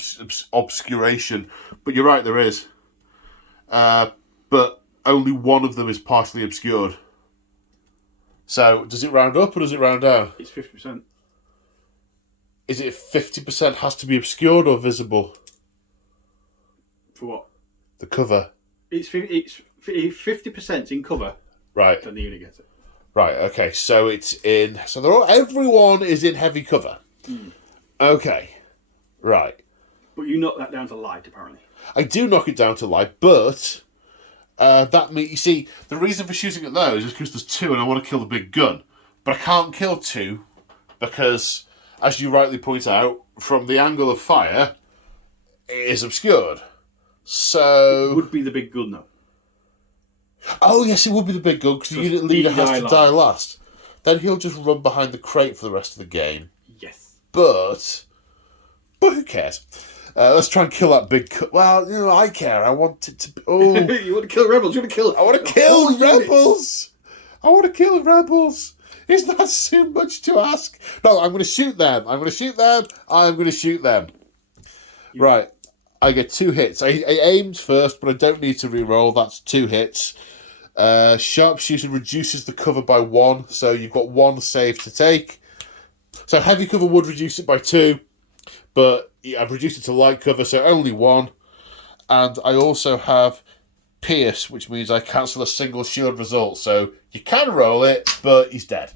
obscuration. But you're right, there is. But only one of them is partially obscured. So, does it round up or does it round down? It's 50%. Is it 50% has to be obscured or visible? For what? The cover. It's 50% in cover. Right. Then the unit gets it. Right, okay. So it's in... So everyone is in heavy cover. Okay. Right. But you knock that down to light, apparently. I do knock it down to light, but... that means, you see, the reason for shooting at those is because there's 2 and I want to kill the big gun. But I can't kill 2 because, as you rightly point out, from the angle of fire, it is obscured. So... It would be the big gun, though. Oh, yes, it would be the big gun because the unit leader has to die last. Then he'll just run behind the crate for the rest of the game. Yes. But who cares? Let's try and kill that big... Well, you know, I care. I want it to be... Oh. You want to kill rebels? You want to kill... I want to kill rebels! I want to kill rebels! Is that too much to ask? No, I'm going to shoot them. I'm going to shoot them. I'm going to shoot them. Right. I get 2 hits. I aimed first, but I don't need to re-roll. That's 2 hits. Sharpshooter reduces the cover by 1, so you've got 1 save to take. So heavy cover would reduce it by 2, but I've reduced it to light cover, so only 1. And I also have Pierce, which means I cancel a single shield result. So you can roll it, but he's dead.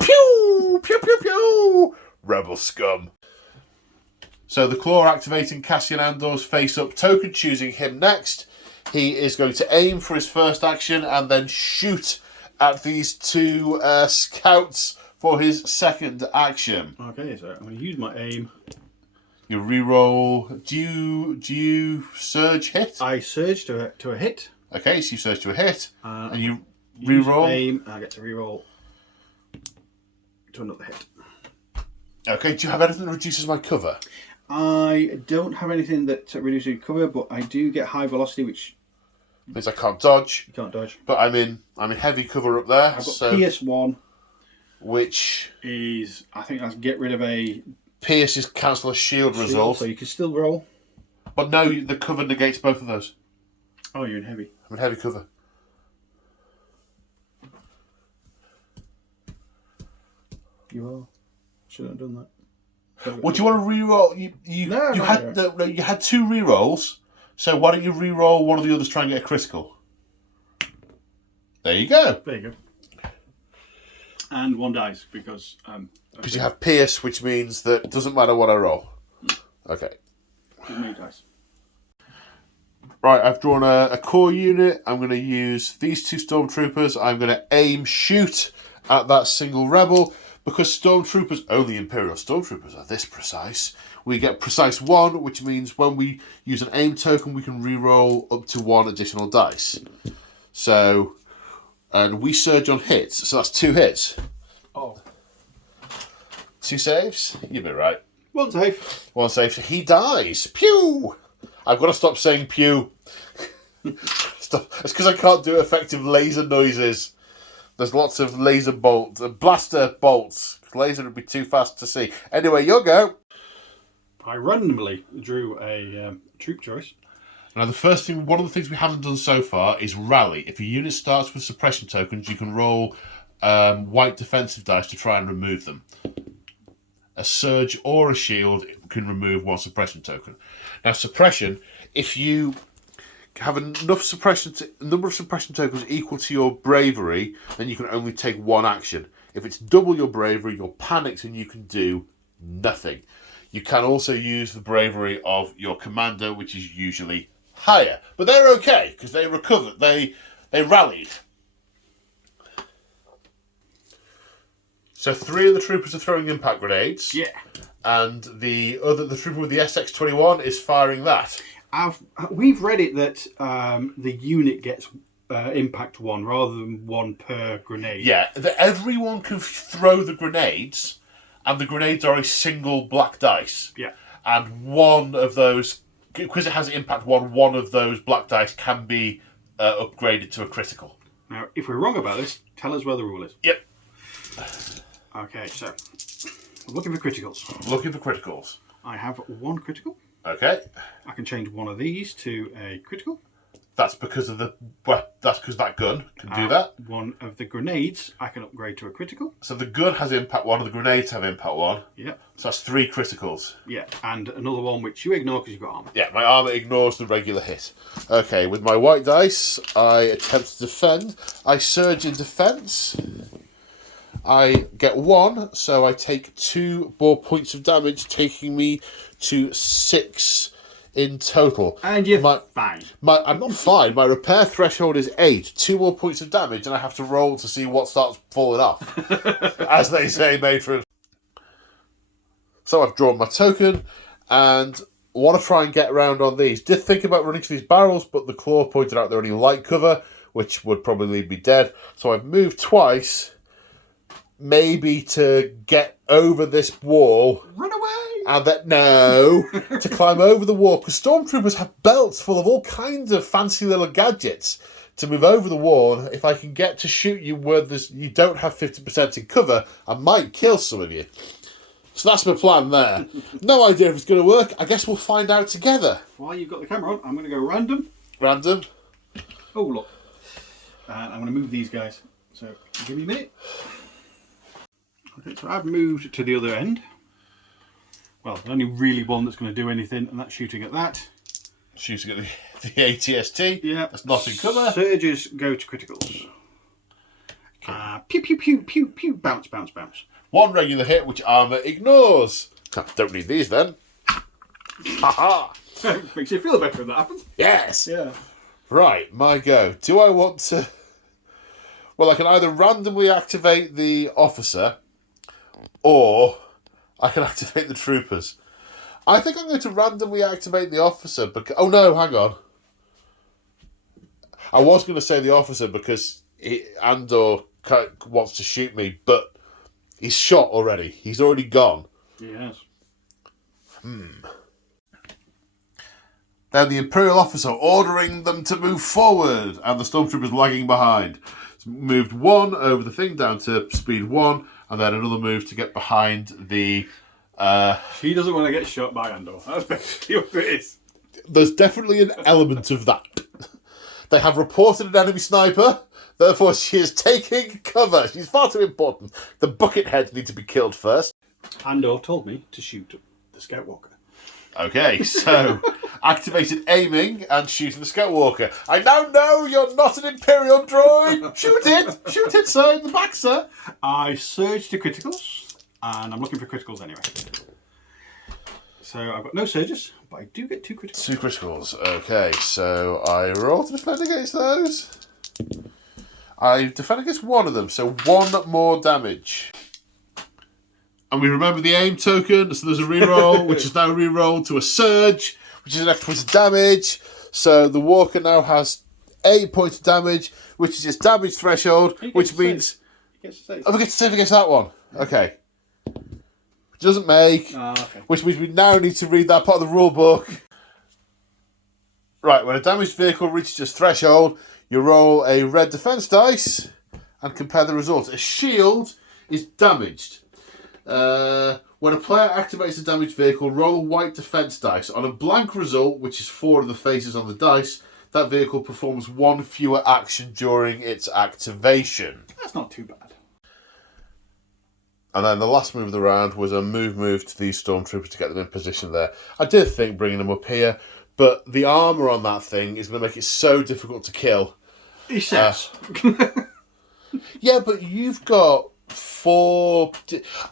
Pew! Pew, pew, pew! Rebel scum. So the claw activating Cassian Andor's face-up token, choosing him next. He is going to aim for his first action and then shoot at these 2 scouts for his second action. Okay, so I'm going to use my aim. You reroll. Do you surge hit? I surge to a hit. Okay, so you surge to a hit, and you use reroll. Aim, and I get to reroll to another hit. Okay, do you have anything that reduces my cover? I don't have anything that reduces cover, but I do get high velocity, which Means I can't dodge. you can't dodge. But I'm in heavy cover up there. I've got so PS1, which is I think that's get rid of a Pierce is cancel a shield result. so you can still roll. But no, the cover negates both of those. Oh, you're in heavy. I'm in heavy cover. You are. Shouldn't have done that. Well, do you want to reroll? You had 2 rerolls, so why don't you reroll one of the others, try and get a critical? There you go. There you go. And 1 dice because you have Pierce, which means that it doesn't matter what I roll. Okay. many dice. Right, I've drawn a core unit. I'm going to use these 2 stormtroopers. I'm going to aim shoot at that single rebel. Because stormtroopers, only Imperial stormtroopers are this precise, we get precise 1, which means when we use an aim token, we can reroll up to 1 additional dice. So, and we surge on hits, so that's 2 hits. Oh. 2 saves? You'd be right. 1 save. 1 save. So he dies. Pew! I've got to stop saying pew. Stop. It's because I can't do effective laser noises. There's lots of laser bolts, blaster bolts. Laser would be too fast to see. Anyway, your go. I randomly drew a troop choice. Now, one of the things we haven't done so far is rally. If a unit starts with suppression tokens, you can roll white defensive dice to try and remove them. A surge or a shield can remove 1 suppression token. Now, suppression, if you have enough number of suppression tokens equal to your bravery, then you can only take 1 action. If it's double your bravery, you're panicked and you can do nothing. You can also use the bravery of your commander, which is usually higher. But they're okay, because they recovered. They rallied. So 3 of the troopers are throwing impact grenades. Yeah. And the trooper with the SX-21 is firing that. We've read it that the unit gets impact 1 rather than 1 per grenade. Yeah, that everyone can throw the grenades, and the grenades are a single black dice. Yeah. And 1 of those, because it has impact 1 of those black dice can be upgraded to a critical. Now, if we're wrong about this, tell us where the rule is. Yep. Okay, so I'm looking for criticals. Looking for criticals. I have 1 critical. Okay. I can change one of these to a critical. That's because of that's because that gun can do that. One of the grenades I can upgrade to a critical. So the gun has impact 1, and the grenades have impact 1. Yep. So that's 3 criticals. Yeah, and another one which you ignore because you've got armor. Yeah, my armor ignores the regular hit. Okay, with my white dice, I attempt to defend. I surge in defense. I get 1, so I take 2 more points of damage, taking me to 6 in total. And you're fine. I'm not fine. My repair threshold is 8. 2 more points of damage, and I have to roll to see what starts falling off. As they say, matron. So I've drawn my token, and want to try and get around on these. Did think about running to these barrels, but the claw pointed out they're only light cover, which would probably leave me dead. So I've moved twice, maybe to get over this wall. Run away! And to climb over the wall, because stormtroopers have belts full of all kinds of fancy little gadgets to move over the wall. And if I can get to shoot you where you don't have 50% in cover, I might kill some of you. So that's my plan there. No idea if it's going to work. I guess we'll find out together. While you've got the camera on, I'm going to go random. Random. Oh, look. And I'm going to move these guys. So give me a minute. Okay, so I've moved to the other end. Well, there's only really one that's going to do anything, and that's shooting at that. Shooting at the ATST. Yeah. That's not in cover. Surges go to criticals. Okay. Pew, pew, pew, pew, pew. Bounce, bounce, bounce. One regular hit, which armour ignores. Don't need these then. Haha. Makes you feel better when that happens. Yes. Yeah. Right, my go. Do I want to... Well, I can either randomly activate the officer, or I can activate the troopers. I think I'm going to randomly activate the officer because... Oh, no, hang on. I was going to say the officer because Andor wants to shoot me, but he's shot already. He's already gone. Yes. Then the Imperial officer ordering them to move forward, and the Stormtroopers lagging behind. Moved one over the thing down to speed 1, and then another move to get behind the... He doesn't want to get shot by Andor. That's basically what it is. There's definitely an element of that. They have reported an enemy sniper, therefore she is taking cover. She's far too important. The bucket heads need to be killed first. Andor told me to shoot the Scout Walker. Okay, so activated aiming and shooting the Scout Walker. I now know you're not an Imperial droid. Shoot it, sir, in the back, sir. I surge to criticals, and I'm looking for criticals anyway. So I've got no surges, but I do get 2 criticals. 2 criticals. Okay, so I roll to defend against those. I defend against one of them, so 1 more damage. And we remember the aim token, so there's a reroll, which is now rerolled to a surge, which is an extra point of damage. So the Walker now has 8 points of damage, which is its damage threshold, which means... He gets to save. Oh, we get to save against that one. Okay. Which doesn't make... Okay. Which means we now need to read that part of the rule book. Right, when a damaged vehicle reaches its threshold, you roll a red defense dice and compare the results. A shield is damaged. When a player activates a damaged vehicle, roll a white defense dice. On a blank result, which is 4 of the faces on the dice, that vehicle performs 1 fewer action during its activation. That's not too bad. And then the last move of the round was a move to these Stormtroopers to get them in position there. I did think bringing them up here, but the armour on that thing is going to make it so difficult to kill. He says. Yeah, but you've got 4...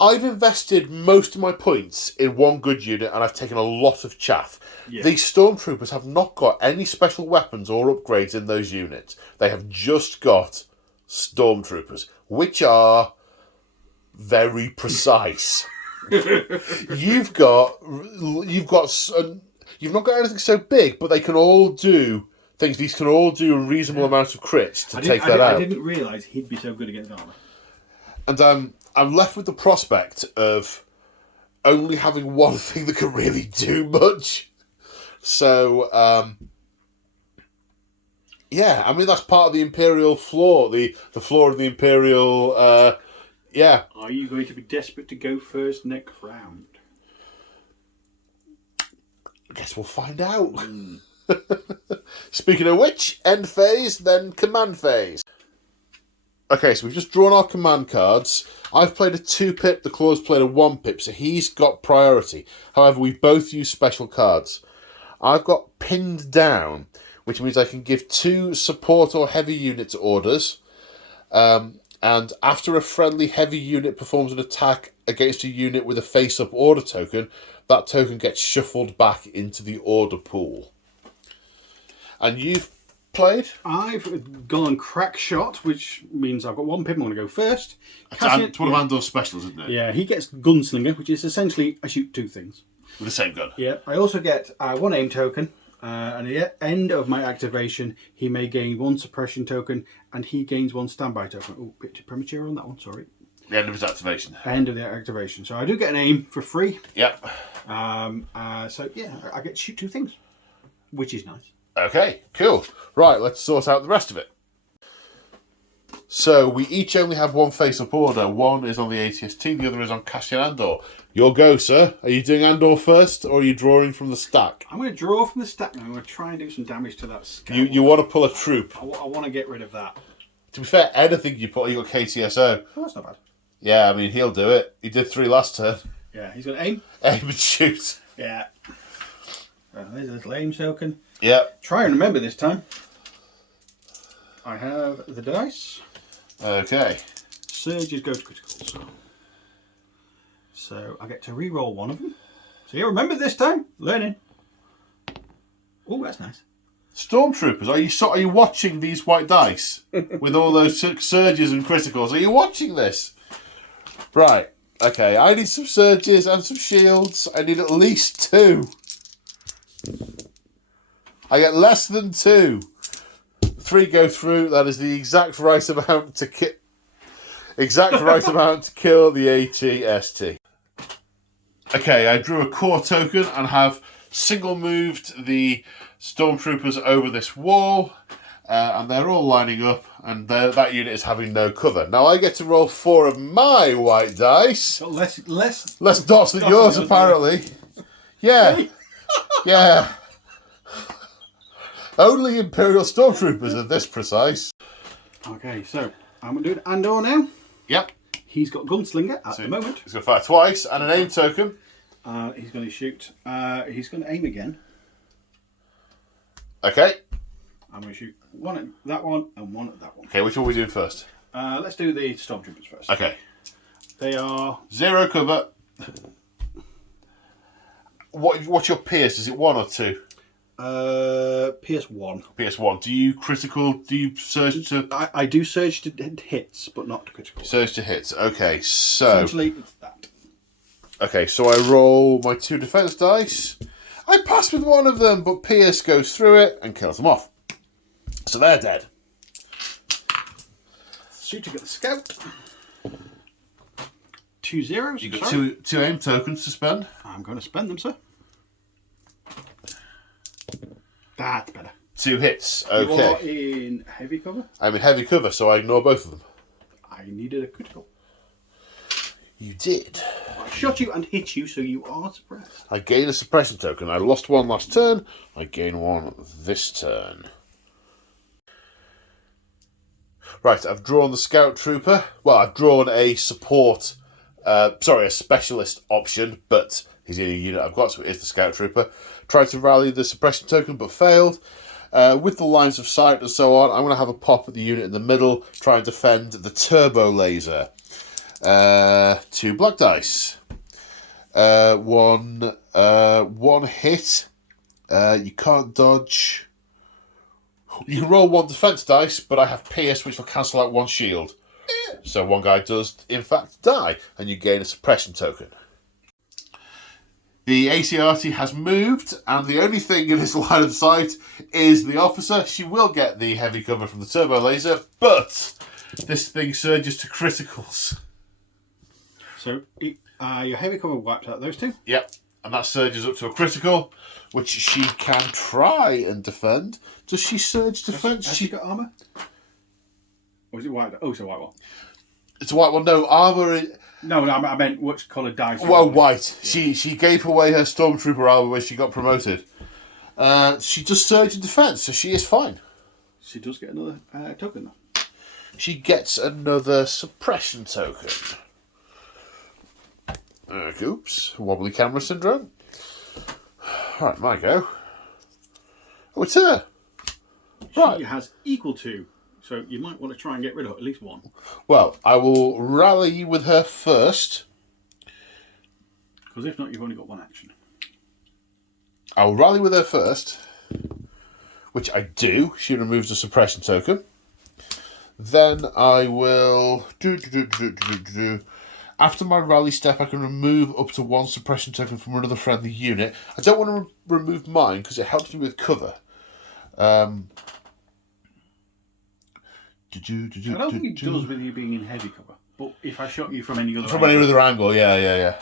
I've invested most of my points in 1 good unit, and I've taken a lot of chaff. Yeah. These Stormtroopers have not got any special weapons or upgrades in those units. They have just got Stormtroopers, which are very precise. You've not got anything so big, but they can all do things. These can all do a reasonable amount of crits to take that out. I didn't realise he'd be so good against armour. And I'm left with the prospect of only having one thing that can really do much. So, yeah, I mean, that's part of the Imperial flaw, the flaw of the Imperial, yeah. Are you going to be desperate to go first next round? I guess we'll find out. Speaking of which, end phase, then command phase. Okay, so we've just drawn our command cards. I've played a 2-pip, the Claw's played a 1-pip, so he's got priority. However, we've both used special cards. I've got pinned down, which means I can give 2 support or heavy units orders. And after a friendly heavy unit performs an attack against a unit with a face-up order token, that token gets shuffled back into the order pool. And you've played? I've gone crack shot, which means I've got 1 pip. I'm going to go first. It's one of Andor's specials, isn't it? Yeah, he gets gunslinger, which is essentially I shoot 2 things. With the same gun? Yeah. I also get 1 aim token. And at the end of my activation, he may gain 1 suppression token, and he gains 1 standby token. Oh, bit too premature on that one, sorry. The end of his activation. End of the activation. So I do get an aim for free. Yep. So yeah, I get to shoot 2 things, which is nice. Okay, cool. Right, let's sort out the rest of it. So we each only have 1 face-up order. 1 is on the ATST, the other is on Cassian Andor. Your go, sir. Are you doing Andor first, or are you drawing from the stack? I'm going to draw from the stack, and I'm going to try and do some damage to that scout. You want to pull a troop. I want to get rid of that. To be fair, anything you put, you got KTSO. Oh, that's not bad. Yeah, I mean, he'll do it. He did 3 last turn. Yeah, he's got aim. Aim and shoot. Yeah. There's a little aim token. Yep. Try and remember this time. I have the dice. Okay. Surges go to criticals. So I get to re-roll one of them. So you remember this time. Learning. Oh, that's nice. Stormtroopers, are you watching these white dice with all those surges and criticals? Are you watching this? Right. Okay. I need some surges and some shields. I need at least 2. I get less than 2. 3 go through. That is the exact right amount to kill the AT-ST. Okay, I drew a core token and have single moved the Stormtroopers over this wall, and they're all lining up, and that unit is having no cover. Now I get to roll 4 of my white dice. Less Dots than yours, apparently. Yeah. Yeah. Only Imperial Stormtroopers are this precise. Okay, so I'm going to do an Andor now. Yep. He's got Gunslinger at the moment. He's going to fire twice and an aim token. He's going to shoot. He's going to aim again. Okay. I'm going to shoot one at that one and one at that one. Okay, which one are we doing first? Let's do the Stormtroopers first. Okay. They are 0 cover. What's your pierce? Is it 1 or 2? PS1. PS1. Do you critical? Do you surge to? I do surge to hits, but not to critical. Surge to hits. Okay, so Essentially, it's that. Okay, so I roll my 2 defense dice. I pass with one of them, but Pierce goes through it and kills them off. So they're dead. Shooting at the scout. 2 zeros. You got two aim tokens to spend. I'm going to spend them, sir. That's better. 2 hits. Okay. You're in heavy cover. I'm in heavy cover, so I ignore both of them. I needed a critical. You did. I shot you and hit you, so you are suppressed. I gain a suppression token. I lost 1 last turn. I gain 1 this turn. Right, I've drawn the Scout Trooper. Well, I've drawn a support, a specialist option, but he's the only unit I've got, so it is the Scout Trooper. Tried to rally the suppression token, but failed. With the lines of sight and so on, I'm going to have a pop at the unit in the middle, try and defend the turbo laser. 2 black dice. One hit. You can't dodge. You can roll 1 defense dice, but I have Pierce, which will cancel out 1 shield. So 1 guy does, in fact, die, and you gain a suppression token. The ACRT has moved, and the only thing in his line of sight is the officer. She will get the heavy cover from the turbo laser, but this thing surges to criticals. So your heavy cover wiped out those 2. Yep, and that surges up to a critical, which she can try and defend. Does she surge defense? Has she got armour? Or is it white? Oh, it's a white one. It's a white one. No, armour. No, I meant which coloured dice. Well, white. She gave away her Stormtrooper armour when she got promoted. She does surge and defence, so she is fine. She does get another token, though. She gets another suppression token. Oops. Wobbly camera syndrome. Right, my go. Oh, it's her. Right. She has equal to, so you might want to try and get rid of at least 1. Well, I will rally with her first. Because if not, you've only got 1 action. I will rally with her first, which I do. She removes the suppression token. Then I will After my rally step, I can remove up to 1 suppression token from another friendly unit. I don't want to remove mine because it helps me with cover. I don't think it does with you being in heavy cover. But if I shot you from any other angle. Any other angle, yeah.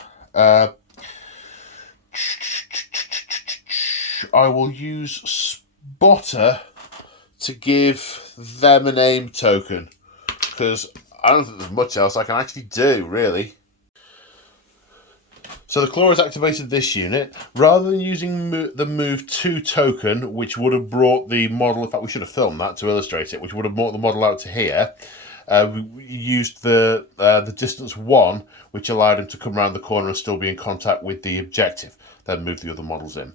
I will use Spotter to give them an aim token. Because I don't think there's much else I can actually do, really. So the claw has activated this unit. Rather than using the move 2 token, which would have brought the model, in fact we should have filmed that to illustrate it, which would have brought the model out to here, we used the distance 1, which allowed him to come around the corner and still be in contact with the objective, then move the other models in.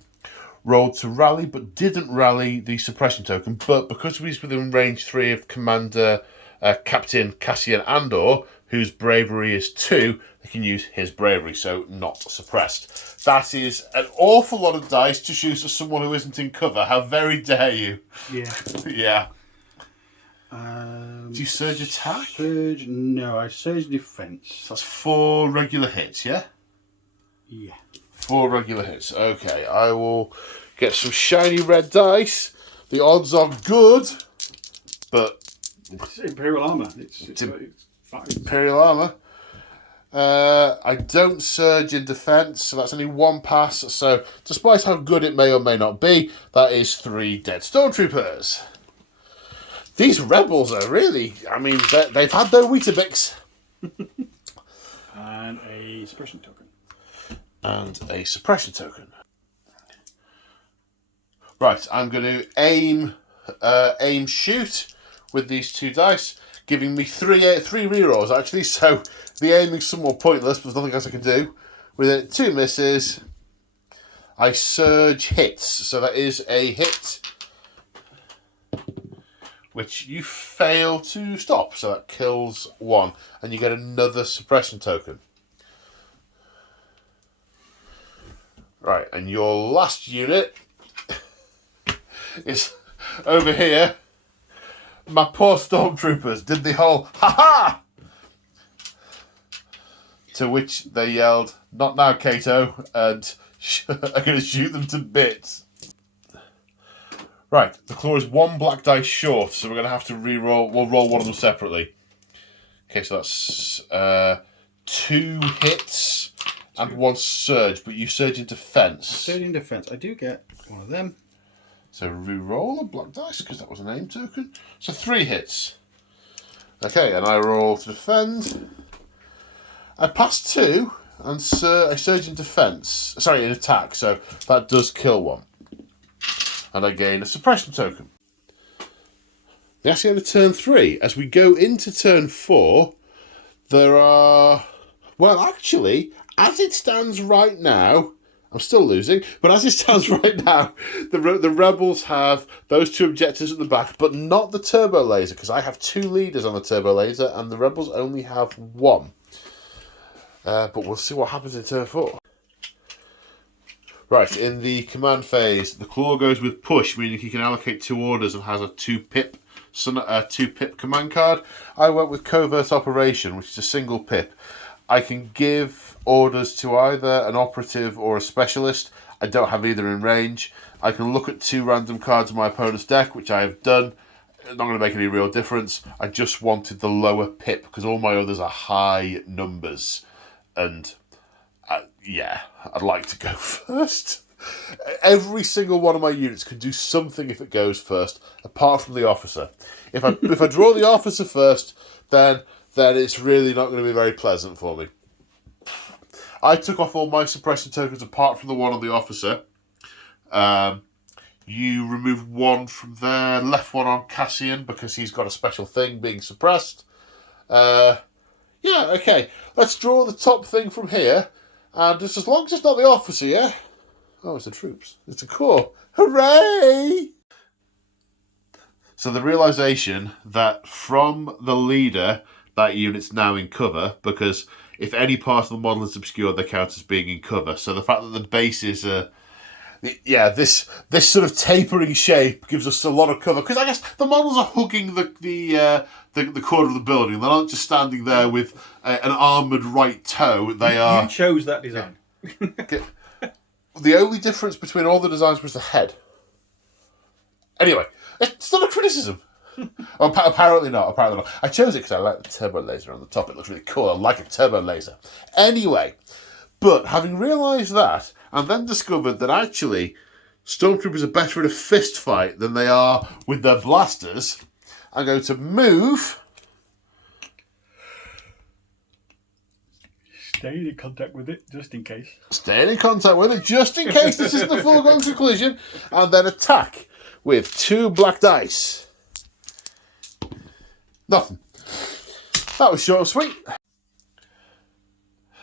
Rolled to rally, but didn't rally the suppression token, but because he's within range 3 of Commander Captain Cassian Andor, whose bravery is 2, they can use his bravery, so not suppressed. That is an awful lot of dice to shoot at someone who isn't in cover. How very dare you? Yeah. Yeah. Do you surge attack? Surge, no, I surge defense. So that's 4 regular hits, yeah? Yeah. 4 regular hits. Okay, I will get some shiny red dice. The odds are good, but it's Imperial armor. It's fine. Imperial armor. I don't surge in defense, so that's only 1 pass. So, despite how good it may or may not be, that is 3 dead stormtroopers. These rebels are really, I mean, they've had their Weetabix. And a suppression token. And a suppression token. Right, I'm going to aim shoot with these 2 dice, giving me 3 rerolls actually. So the aiming's somewhat pointless, but there's nothing else I can do. With it, 2 misses. I surge hits, so that is a hit, which you fail to stop. So that kills 1, and you get another suppression token. Right, and your last unit is over here. My poor stormtroopers did the whole ha-ha! To which they yelled, "Not now, Kato," and I'm going to shoot them to bits. Right, the claw is 1 black dice short, so we're going to have to re-roll. We'll roll one of them separately. Okay, so that's 2 hits and 1 surge, but you surge in defense. Surge in defense. I do get one of them. So re-roll a black dice, because that was a name token. So 3 hits. Okay, and I roll to defend. I pass 2, and I surge in defense. Sorry, in attack, so that does kill 1. And I gain a suppression token. We're actually on to turn 3. As we go into turn 4, there are... Well, actually, as it stands right now, I'm still losing, but as it stands right now, the rebels have those 2 objectives at the back, but not the turbo laser, because I have 2 leaders on the turbo laser, and the rebels only have 1. But we'll see what happens in turn 4. Right, in the command phase, the claw goes with push, meaning he can allocate 2 orders and has a 2-pip command card. I went with covert operation, which is a single pip. I can give orders to either an operative or a specialist. I don't have either in range. I can look at 2 random cards in my opponent's deck, which I have done. Not going to make any real difference. I just wanted the lower pip, because all my others are high numbers. And, yeah, I'd like to go first. Every single one of my units can do something if it goes first, apart from the officer. If I draw the officer first, then it's really not going to be very pleasant for me. I took off all my suppression tokens apart from the one on the officer. You remove 1 from there, left 1 on Cassian because he's got a special thing being suppressed. Yeah, okay. Let's draw the top thing from here. And just as long as it's not the officer, yeah? Oh, it's the troops. It's the corps. Hooray! So the realisation that from the leader, that unit's now in cover, because if any part of the model is obscured, they count as being in cover. So the fact that the base is this sort of tapering shape gives us a lot of cover, because I guess the models are hugging the corner of the building. They're not just standing there with an armoured right toe. They are. You chose that design. The only difference between all the designs was the head. Anyway, it's not a criticism. Well, apparently not. I chose it because I like the turbo laser on the top. It looks really cool. I like a turbo laser. Anyway, but having realised that, and then discovered that actually stormtroopers are better in a fist fight than they are with their blasters, I'm going to move Staying in contact with it, just in case. Staying in contact with it, just in case this isn't a foregone conclusion. And then attack with 2 black dice. Nothing. That was short and sweet.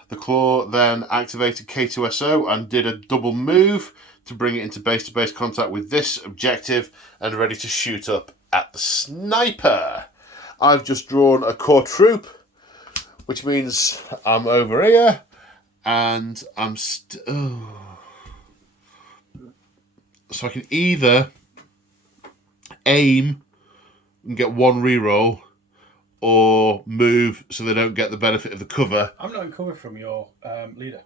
The claw then activated K2SO and did a double move to bring it into base-to-base contact with this objective and ready to shoot up at the sniper. I've just drawn a core troop, which means I'm over here and I'm so I can either aim and get 1 reroll or move so they don't get the benefit of the cover. I'm not in cover from your leader.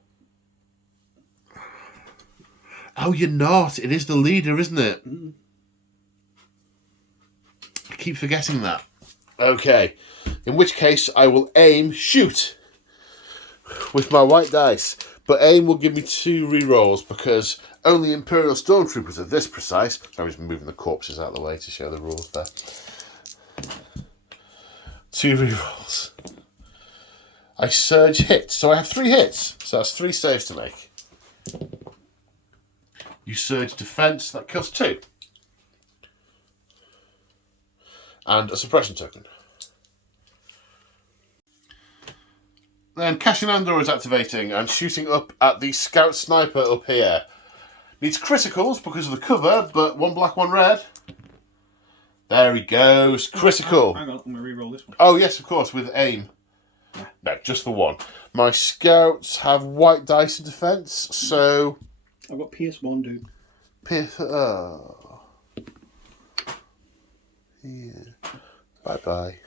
Oh, you're not. It is the leader, isn't it? Mm. I keep forgetting that. Okay. In which case, I will aim, shoot with my white dice. But aim will give me 2 rerolls because only Imperial Stormtroopers are this precise. I'm just moving the corpses out of the way to show the rules there. 2 rerolls. I surge hit. So I have 3 hits. So that's 3 saves to make. You surge defense. That kills 2. And a suppression token. Then Cashinandor is activating and shooting up at the scout sniper up here. Needs criticals because of the cover, but 1 black, 1 red. There he goes. Critical. Hang on, I'm going to re-roll this one. Oh, yes, of course, with aim. Yeah. No, just the 1. My scouts have white dice in defense, so... I've got PS1, dude. Oh. Yeah. Bye-bye.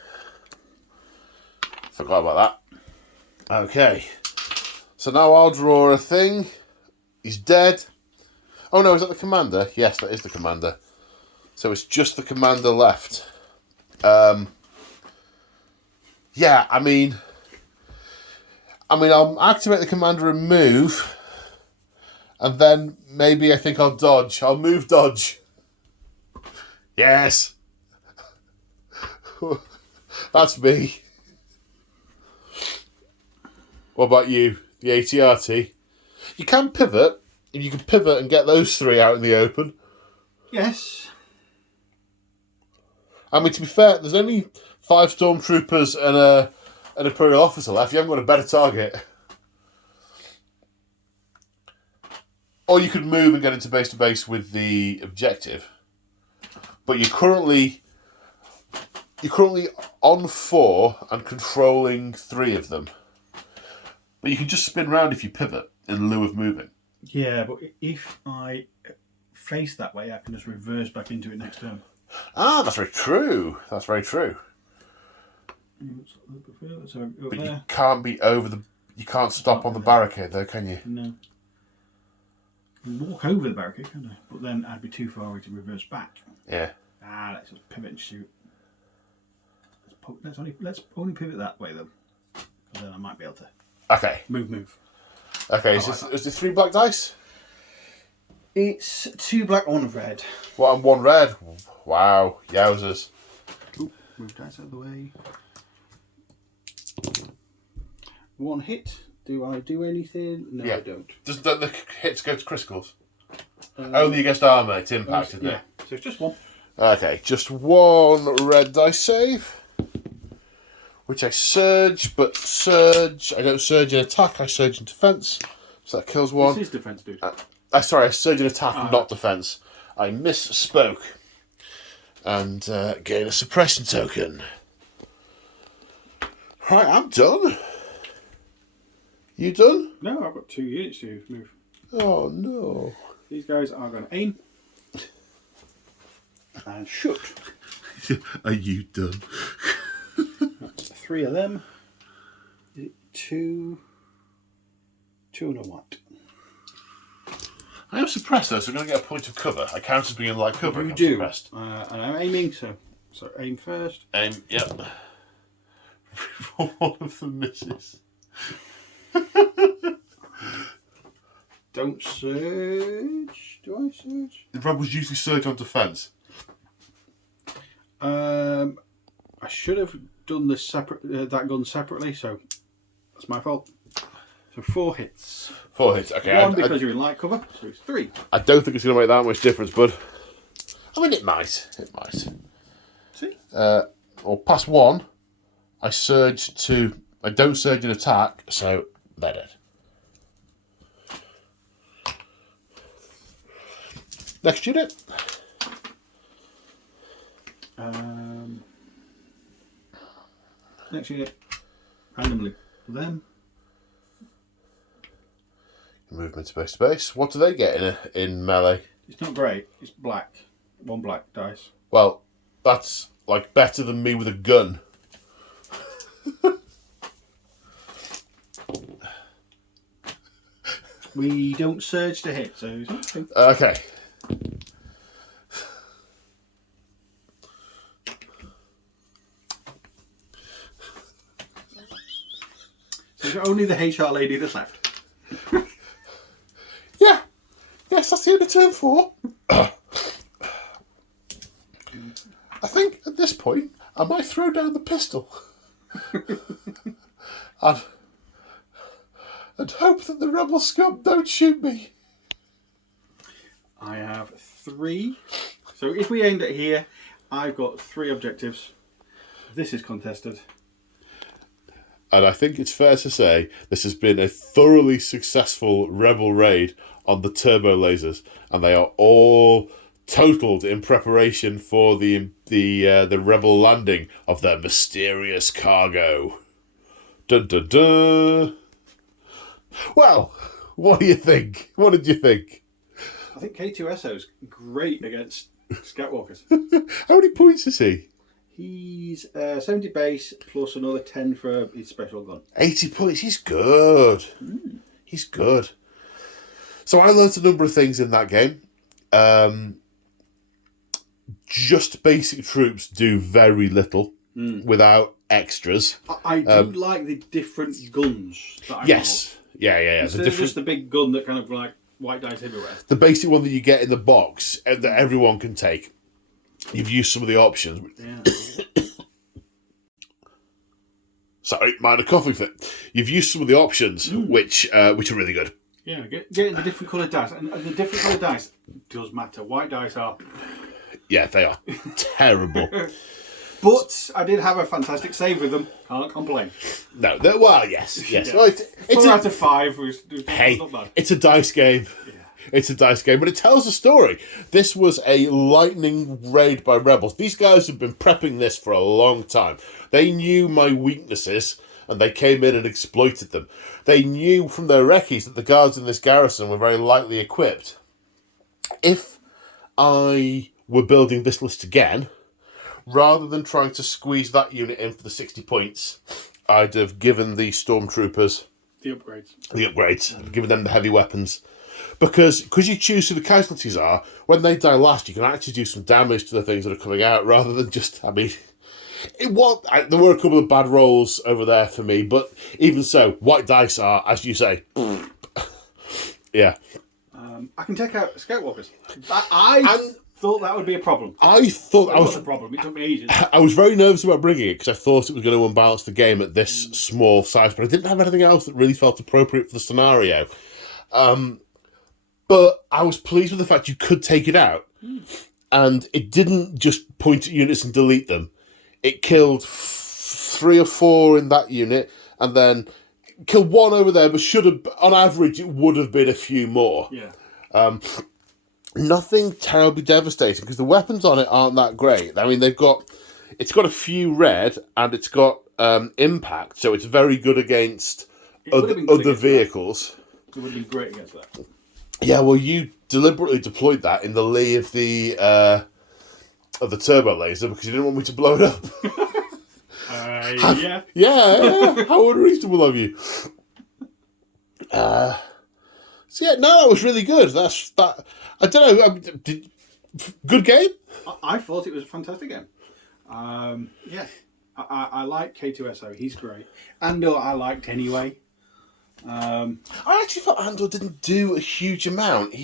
Forgot about that. Okay. So now I'll draw a thing. He's dead. Oh no, is that the commander? Yes, that is the commander. So it's just the commander left. Yeah, I mean, I'll activate the commander and move. And then maybe I think I'll dodge. I'll move dodge. Yes. That's me. What about you? The ATRT? You can pivot. You can pivot and get those 3 out in the open. Yes. I mean, to be fair, there's only 5 stormtroopers and an Imperial officer left. You haven't got a better target. Or you could move and get into base to base with the objective. But you're currently on 4 and controlling 3 of them. But you can just spin round if you pivot in lieu of moving. Yeah, but if I face that way, I can just reverse back into it next turn. Ah, that's very true. That's very true. So But you can't be over the... You can't stop on the barricade though, can you? No. I can walk over the barricade, can't I? But then I'd be too far away to reverse back. Yeah. Let's just pivot and shoot. Let's only pivot that way then. And then I might be able to Okay. move. Okay, is it 3 black dice? It's 2 black, 1 red. What, and 1 red? Wow, yowzers. Ooh, move dice out of the way. 1 hit. Do I do anything? No, Yeah. I don't. Don't the hits go to criticals? Only against armour, it's impact, isn't it? Yeah, so it's just 1. Okay, just 1 red dice save. Which I surge, but surge... I don't surge in attack, I surge in defence. So that kills 1. This is defence, dude. Sorry, I surge in attack, not defence. I misspoke. And gain a suppression token. Right, I'm done. You done? No, I've got 2 units to move. Oh, no. These guys are going to aim. And shoot. Are you done? That's 3 of them. 2 and a white. I am suppressed though, so I'm going to get a point of cover. I count as being like cover. You do. Suppressed. And I'm aiming, so aim first. Aim, yep. One of them misses. Don't surge. Do I surge? The rebels usually surge on defence. I should have done this separate. That gun separately, so that's my fault. So 4 hits. 4 hits. Okay. One because you're in light cover, so it's 3. I don't think it's going to make that much difference, bud. I mean, it might. It might. See? Or past 1, I surge to... I don't surge in attack, so they're dead. Next unit. Next unit. Randomly. Them. Movement space to base. What do they get in melee? It's not great. It's black. 1 black dice. Well, that's like better than me with a gun. We don't surge to hit, so it's okay. Okay. So it's only the HR lady that's left. Yeah. Yes, that's the end of turn 4. I think at this point I might throw down the pistol and hope that the rebel scum don't shoot me. I have 3. So if we aimed at here, I've got 3 objectives. This is contested. And I think it's fair to say this has been a thoroughly successful rebel raid on the turbo lasers, and they are all totaled in preparation for the rebel landing of their mysterious cargo. Dun dun dun. Well, what do you think? What did you think? I think K2SO's great against Scoutwalkers. How many points is he? He's 70 base plus another 10 for his special gun. 80 points. He's good. He's good. So I learned a number of things in that game. Just basic troops do very little without extras. I do like the different guns. That I Yes. Yeah. Instead of just the big gun that kind of like white dice everywhere. The basic one that you get in the box that everyone can take. You've used some of the options. Yeah. Sorry, minor coughing fit. You've used some of the options, which are really good. Yeah, getting the different coloured dice. And the different coloured dice does matter. White dice are... Yeah, they are terrible. But I did have a fantastic save with them. Can't complain. No, well, yes. Yeah. Well, 4 out of 5 was hey, not bad. it's a dice game. Yeah. It's a dice game, but it tells a story. This was a lightning raid by rebels. These guys have been prepping this for a long time. They knew my weaknesses, and they came in and exploited them. They knew from their recce's that the guards in this garrison were very lightly equipped. If I were building this list again, rather than trying to squeeze that unit in for the 60 points, I'd have given the stormtroopers The upgrades. I'd given them the heavy weapons. Because you choose who the casualties are, when they die last, you can actually do some damage to the things that are coming out, rather than just, I mean... there were a couple of bad rolls over there for me, but even so, white dice are, as you say... Yeah. I can take out Scoutwalkers. I thought that would be a problem. I thought It was a problem. It took me ages. I was very nervous about bringing it, because I thought it was going to unbalance the game at this small size, but I didn't have anything else that really felt appropriate for the scenario. But I was pleased with the fact you could take it out. And it didn't just point at units and delete them. It killed 3 or 4 in that unit, and then killed 1 over there, but should have, on average, it would have been a few more. Yeah. Nothing terribly devastating, because the weapons on it aren't that great. I mean, it's got a few red, and it's got impact, so it's very good against other vehicles. It would have been great against that. Yeah, well, you deliberately deployed that in the lee of the turbo laser because you didn't want me to blow it up. Yeah. Yeah. How unreasonable of you. So yeah, no, that was really good. That. I don't know. Good game. I thought it was a fantastic game. Yeah. I like K2SO. He's great. Andor I liked anyway. I actually thought Andor didn't do a huge amount.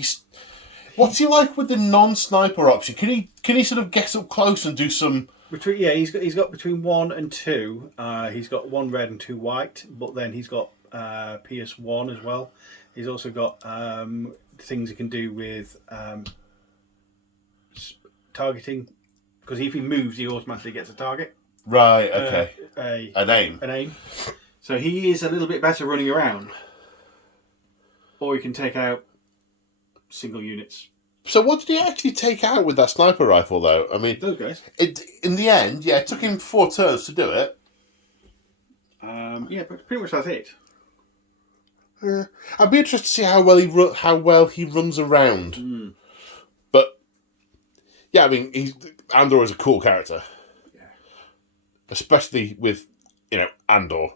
What's he like with the non-sniper option? Can he sort of get up close and do some? He's got between 1 and 2. He's got 1 red and 2 white, but then he's got PS1 as well. He's also got things he can do with targeting, because if he moves, he automatically gets a target. Right. Okay. An aim. An aim. So he is a little bit better running around, or he can take out single units. So what did he actually take out with that sniper rifle, though? I mean, Those guys. In the end, yeah, it took him 4 turns to do it. Yeah, but pretty much that's it. I'd be interested to see how well he runs around. But yeah, I mean, Andor is a cool character, especially with Andor.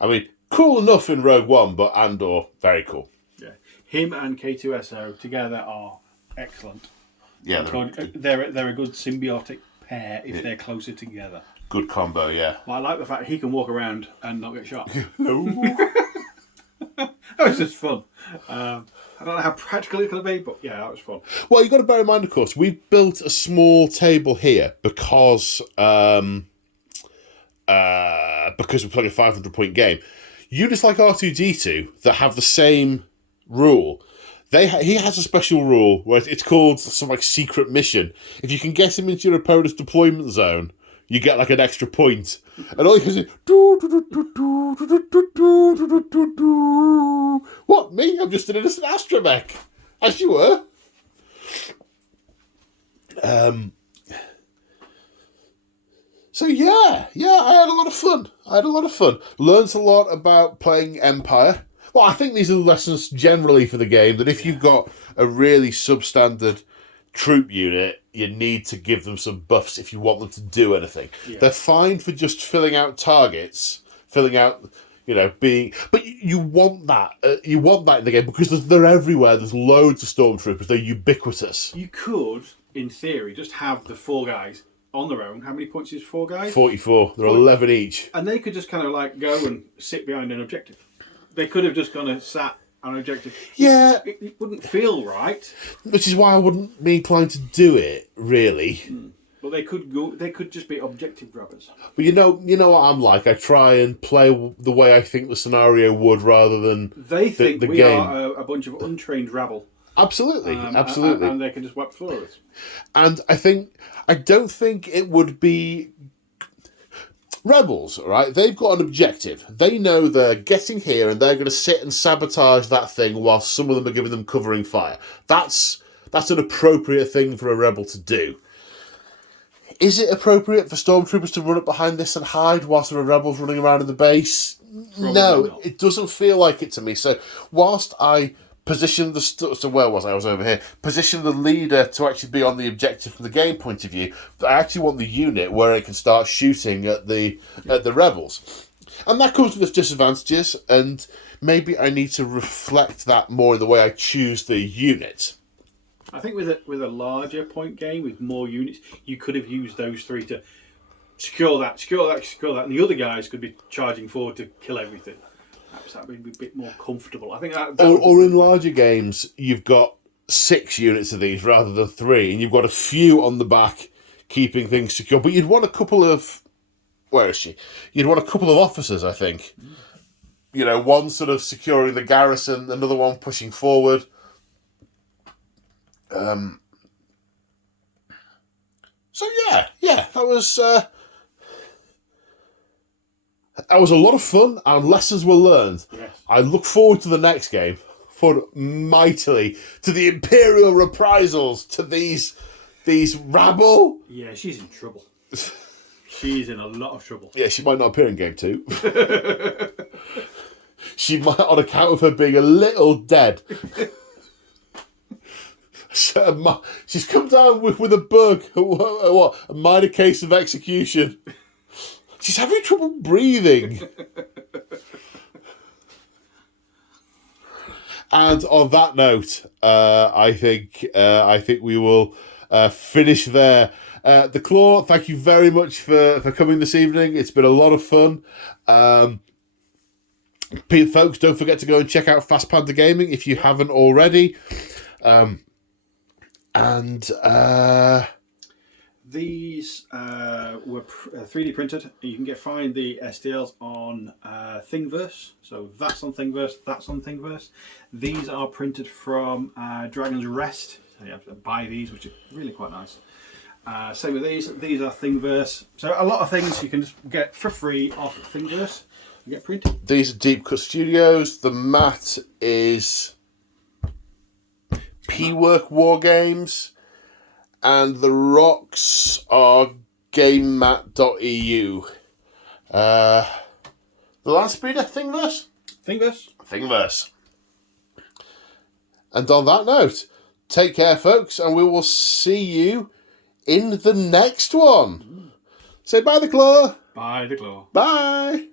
I mean, cool enough in Rogue One, but Andor very cool. Yeah, him and K2SO together are excellent. Yeah, they're a good symbiotic pair if they're closer together. Good combo, yeah. Well, I like the fact he can walk around and not get shot. No. That was just fun. I don't know how practical it's going to be, but yeah, that was fun. Well, you've got to bear in mind, of course, we've built a small table here because we're playing a 500-point game. Units like R2-D2 that have the same rule, he has a special rule where it's called some like secret mission. If you can get him into your opponent's deployment zone, you get like an extra point. And all you can say, what, me? I'm just an innocent astromech. As you were. So yeah, I had a lot of fun. Learned a lot about playing Empire. Well, I think these are the lessons generally for the game, that if you've got a really substandard troop unit, you need to give them some buffs if you want them to do anything. Yeah. They're fine for just filling out targets, being... But you want that. You want that in the game because they're everywhere. There's loads of stormtroopers. They're ubiquitous. You could, in theory, just have the 4 guys on their own. How many points is 4 guys? 44. They're 11 each. And they could just kind of like go and sit behind an objective. They could have just gone and sat on an objective. Yeah. It wouldn't feel right. Which is why I wouldn't be inclined to do it, really. But they could just be objective grabbers. But you know what I'm like. I try and play the way I think the scenario would, rather than they think the we game. are a bunch of untrained rabble. Absolutely. And they can just wipe the floor with us. And I don't think it would be Rebels, right? They've got an objective. They know they're getting here and they're going to sit and sabotage that thing while some of them are giving them covering fire. That's an appropriate thing for a rebel to do. Is it appropriate for stormtroopers to run up behind this and hide whilst there are rebels running around in the base? Probably no, not. It doesn't feel like it to me. So whilst I position where was I? I was over here. Position the leader to actually be on the objective from the game point of view. I actually want the unit where it can start shooting at the rebels, and that comes with its disadvantages. And maybe I need to reflect that more in the way I choose the unit. I think with a larger point game with more units, you could have used those 3 to secure that, and the other guys could be charging forward to kill everything. Perhaps that would be a bit more comfortable. I think that or in larger games, you've got 6 units of these rather than 3, and you've got a few on the back keeping things secure. But you'd want a couple of... Where is she? You'd want a couple of officers, I think. One sort of securing the garrison, another one pushing forward. So yeah, that was a lot of fun and lessons were learned. Yes. I look forward to the next game, mightily, to the Imperial reprisals, to these rabble. Yeah, she's in trouble. She's in a lot of trouble. Yeah, she might not appear in game 2. She might, on account of her being a little dead. So, she's come down with a bug. What? A minor case of execution. She's having trouble breathing. And on that note, I think we will finish there. The Claw, thank you very much for coming this evening. It's been a lot of fun. Folks, don't forget to go and check out Fast Panda Gaming if you haven't already. These were 3D printed. You can find the STLs on Thingiverse. So that's on Thingiverse, that's on Thingiverse. These are printed from Dragon's Rest. So you have to buy these, which are really quite nice. Same with these. These are Thingiverse. So a lot of things you can just get for free off Thingiverse. You get printed. These are Deep Cut Studios. The mat is P-Work War Games. And the rocks are GameMat.eu. The land speeder, Thingiverse? Thingiverse. Thingiverse. And on that note, take care, folks, and we will see you in the next one. Say bye, the claw. Bye, the claw. Bye.